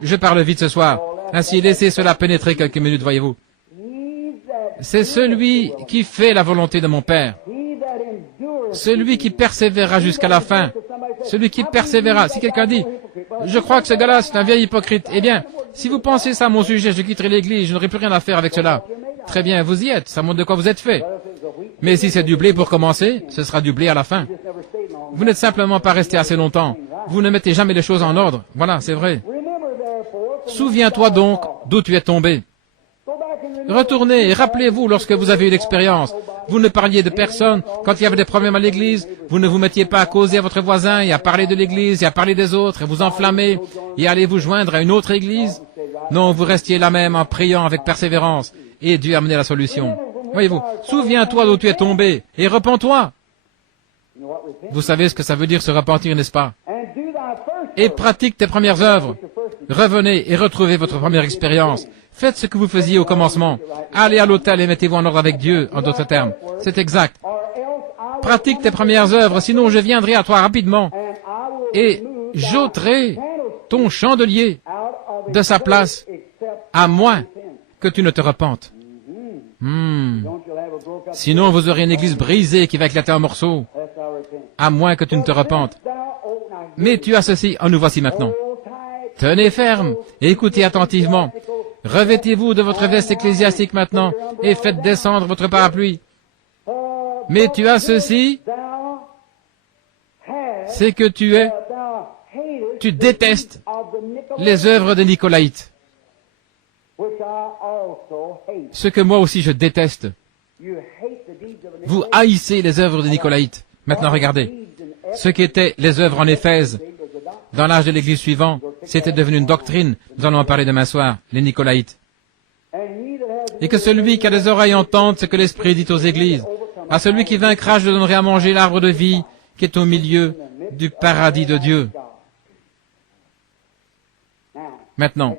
Je parle vite ce soir. Ainsi, laissez cela pénétrer quelques minutes, voyez-vous. C'est celui qui fait la volonté de mon Père. Celui qui persévérera jusqu'à la fin. Celui qui persévérera. Si quelqu'un dit, je crois que ce gars-là, c'est un vieil hypocrite. Eh bien, si vous pensez ça à mon sujet, je quitterai l'église, je n'aurai plus rien à faire avec cela. Très bien, vous y êtes. Ça montre de quoi vous êtes fait. Mais si c'est du blé pour commencer, ce sera du blé à la fin. Vous n'êtes simplement pas resté assez longtemps. Vous ne mettez jamais les choses en ordre. Voilà, c'est vrai. Souviens-toi donc d'où tu es tombé. Retournez et rappelez-vous lorsque vous avez eu l'expérience. Vous ne parliez de personne quand il y avait des problèmes à l'église. Vous ne vous mettiez pas à causer à votre voisin et à parler de l'église et à parler des autres et vous enflammer et allez vous joindre à une autre église. Non, vous restiez là même en priant avec persévérance et Dieu a amené la solution. Voyez-vous, souviens-toi d'où tu es tombé et repens-toi. Vous savez ce que ça veut dire se repentir, n'est-ce pas? Et pratique tes premières œuvres. Revenez et retrouvez votre première expérience. Faites ce que vous faisiez au commencement. Allez à l'autel et mettez-vous en ordre avec Dieu, en d'autres termes. C'est exact. Pratique tes premières œuvres, sinon je viendrai à toi rapidement et j'ôterai ton chandelier de sa place, à moins que tu ne te repentes. Sinon vous aurez une église brisée qui va éclater en morceaux, à moins que tu ne te repentes. Mais tu as ceci, nous voici maintenant. Tenez ferme et écoutez attentivement. Revêtez-vous de votre veste ecclésiastique maintenant et faites descendre votre parapluie. Mais tu as ceci, c'est que tu détestes les œuvres des Nicolaïtes. Ce que moi aussi je déteste. Vous haïssez les œuvres des Nicolaïtes. Maintenant regardez. Ce qu'étaient les œuvres en Éphèse, dans l'âge de l'Église suivant, c'était devenu une doctrine. Nous allons en parler demain soir, les Nicolaïtes. Et que celui qui a des oreilles entende ce que l'Esprit dit aux églises. À celui qui vaincra, je donnerai à manger l'arbre de vie qui est au milieu du paradis de Dieu. Maintenant,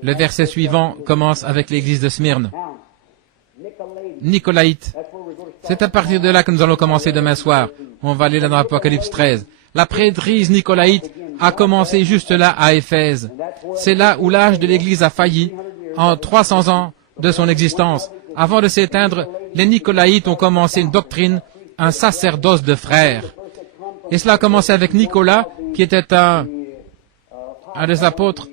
le verset suivant commence avec l'église de Smyrne. Nicolaïtes. C'est à partir de là que nous allons commencer demain soir. On va aller là dans l'Apocalypse 13. La prêtrise nicolaïte a commencé juste là à Éphèse. C'est là où l'âge de l'Église a failli, en 300 ans de son existence. Avant de s'éteindre, les Nicolaïtes ont commencé une doctrine, un sacerdoce de frères. Et cela a commencé avec Nicolas, qui était un des apôtres.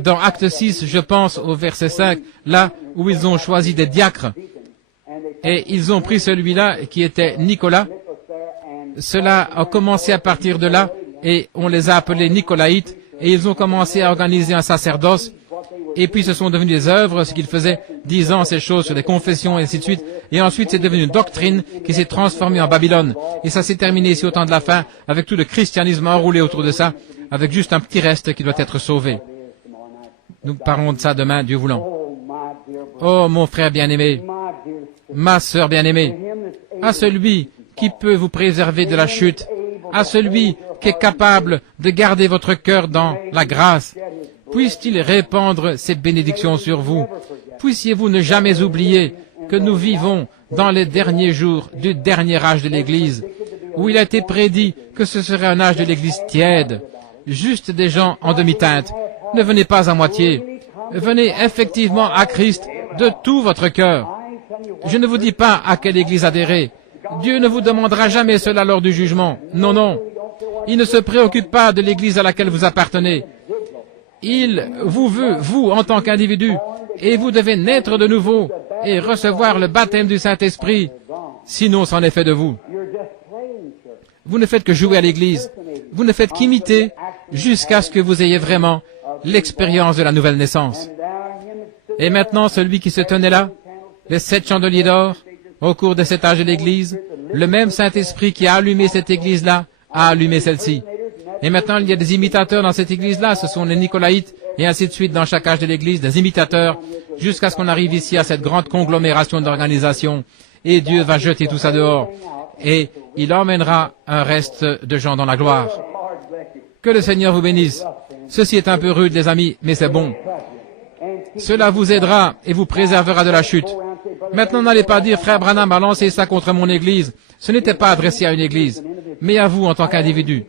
Dans Acte 6, je pense au verset 5, là où ils ont choisi des diacres. Et ils ont pris celui-là qui était Nicolas. Cela a commencé à partir de là et on les a appelés Nicolaïtes et ils ont commencé à organiser un sacerdoce, et puis ce sont devenus des œuvres, ce qu'ils faisaient, disant ces choses sur des confessions et ainsi de suite, et ensuite c'est devenu une doctrine qui s'est transformée en Babylone, et ça s'est terminé ici au temps de la fin, avec tout le christianisme enroulé autour de ça, avec juste un petit reste qui doit être sauvé. Nous parlons de ça demain, Dieu voulant. Oh, mon frère bien-aimé, ma sœur bien-aimée, à celui qui peut vous préserver de la chute, à celui qui est capable de garder votre cœur dans la grâce, puisse-t-il répandre ses bénédictions sur vous. Puissiez-vous ne jamais oublier que nous vivons dans les derniers jours du dernier âge de l'Église, où il a été prédit que ce serait un âge de l'Église tiède, juste des gens en demi-teinte. Ne venez pas à moitié. Venez effectivement à Christ de tout votre cœur. Je ne vous dis pas à quelle Église adhérer. Dieu ne vous demandera jamais cela lors du jugement. Non, non. Il ne se préoccupe pas de l'Église à laquelle vous appartenez. Il vous veut, vous, en tant qu'individu, et vous devez naître de nouveau et recevoir le baptême du Saint-Esprit. Sinon, c'en est fait de vous. Vous ne faites que jouer à l'Église. Vous ne faites qu'imiter jusqu'à ce que vous ayez vraiment l'expérience de la nouvelle naissance. Et maintenant, celui qui se tenait là, les 7 chandeliers d'or, au cours de cet âge de l'Église, le même Saint-Esprit qui a allumé cette Église-là, a allumé celle-ci. Et maintenant, il y a des imitateurs dans cette Église-là, ce sont les Nicolaïtes, et ainsi de suite dans chaque âge de l'Église, des imitateurs, jusqu'à ce qu'on arrive ici à cette grande conglomération d'organisations. Et Dieu va jeter tout ça dehors, et il emmènera un reste de gens dans la gloire. Que le Seigneur vous bénisse. Ceci est un peu rude, les amis, mais c'est bon. Cela vous aidera et vous préservera de la chute. Maintenant, n'allez pas dire, frère Branham a lancé ça contre mon Église. Ce n'était pas adressé à une Église, mais à vous en tant qu'individu.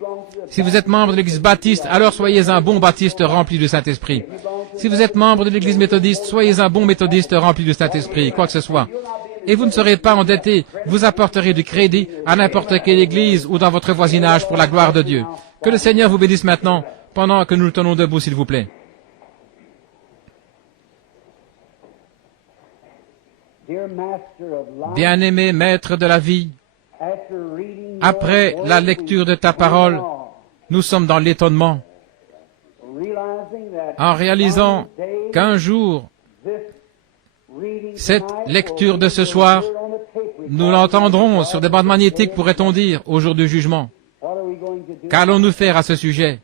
Si vous êtes membre de l'Église baptiste, alors soyez un bon baptiste rempli du Saint-Esprit. Si vous êtes membre de l'Église méthodiste, soyez un bon méthodiste rempli du Saint-Esprit, quoi que ce soit. Et vous ne serez pas endetté, vous apporterez du crédit à n'importe quelle Église ou dans votre voisinage pour la gloire de Dieu. Que le Seigneur vous bénisse maintenant, pendant que nous nous tenons debout, s'il vous plaît. Bien-aimé Maître de la vie, après la lecture de ta parole, nous sommes dans l'étonnement, en réalisant qu'un jour, cette lecture de ce soir, nous l'entendrons sur des bandes magnétiques, pourrait-on dire, au jour du jugement. Qu'allons-nous faire à ce sujet?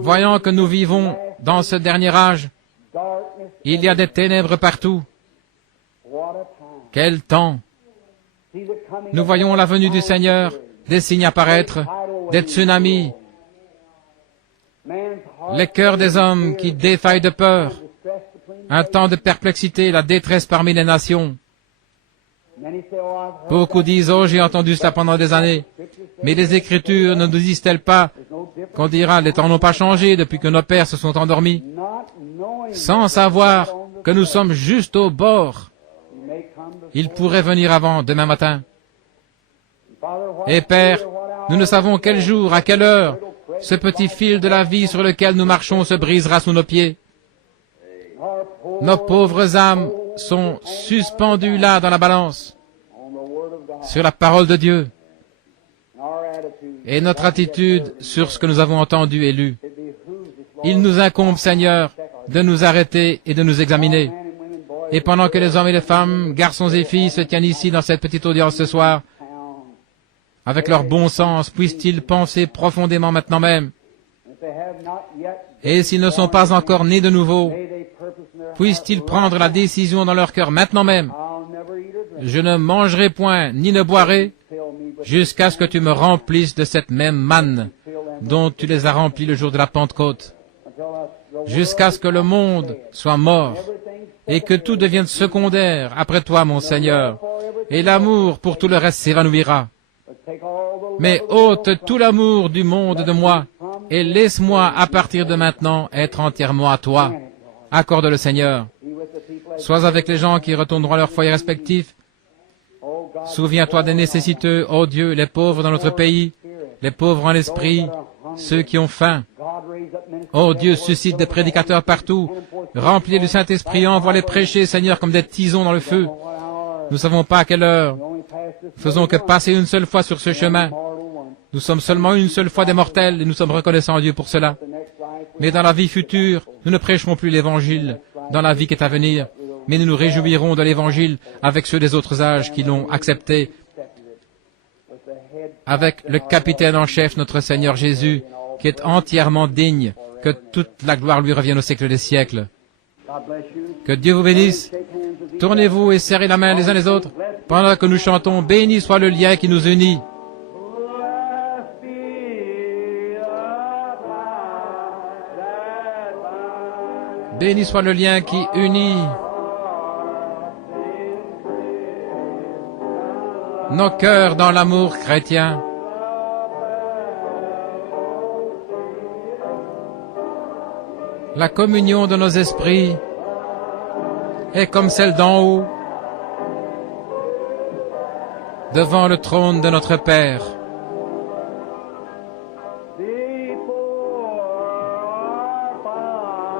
Voyant que nous vivons dans ce dernier âge, il y a des ténèbres partout. Quel temps! Nous voyons la venue du Seigneur, des signes apparaître, des tsunamis, les cœurs des hommes qui défaillent de peur, un temps de perplexité, la détresse parmi les nations. Beaucoup disent, oh, j'ai entendu cela pendant des années, mais les Écritures ne nous disent-elles pas qu'on dira, les temps n'ont pas changé depuis que nos pères se sont endormis, sans savoir que nous sommes juste au bord. Il pourrait venir avant, demain matin. Et Père, nous ne savons quel jour, à quelle heure, ce petit fil de la vie sur lequel nous marchons se brisera sous nos pieds. Nos pauvres âmes sont suspendues là dans la balance, sur la parole de Dieu, et notre attitude sur ce que nous avons entendu et lu. Il nous incombe, Seigneur, de nous arrêter et de nous examiner. Et pendant que les hommes et les femmes, garçons et filles se tiennent ici dans cette petite audience ce soir, avec leur bon sens, puissent-ils penser profondément maintenant même. Et s'ils ne sont pas encore nés de nouveau, puissent-ils prendre la décision dans leur cœur maintenant même. Je ne mangerai point ni ne boirai jusqu'à ce que tu me remplisses de cette même manne dont tu les as remplis le jour de la Pentecôte, jusqu'à ce que le monde soit mort et que tout devienne secondaire après toi, mon Seigneur, et l'amour pour tout le reste s'évanouira. Mais ôte tout l'amour du monde de moi, et laisse-moi à partir de maintenant être entièrement à toi. Accorde-le, Seigneur. Sois avec les gens qui retourneront à leur foyer respectif. Souviens-toi des nécessiteux, ô Dieu, les pauvres dans notre pays, les pauvres en l'esprit, ceux qui ont faim. Ô Dieu, suscite des prédicateurs partout. Remplis du Saint-Esprit, envoie-les prêcher, Seigneur, comme des tisons dans le feu. Nous ne savons pas à quelle heure. Faisons que passer une seule fois sur ce chemin. Nous sommes seulement une seule fois des mortels et nous sommes reconnaissants à Dieu pour cela. Mais dans la vie future, nous ne prêcherons plus l'Évangile dans la vie qui est à venir, mais nous nous réjouirons de l'Évangile avec ceux des autres âges qui l'ont accepté, avec le capitaine en chef, notre Seigneur Jésus, qui est entièrement digne, que toute la gloire lui revienne au siècle des siècles. Que Dieu vous bénisse. Tournez-vous et serrez la main les uns les autres pendant que nous chantons « Béni soit le lien qui nous unit ». Béni soit le lien qui unit nos cœurs dans l'amour chrétien. La communion de nos esprits est comme celle d'en haut, devant le trône de notre Père.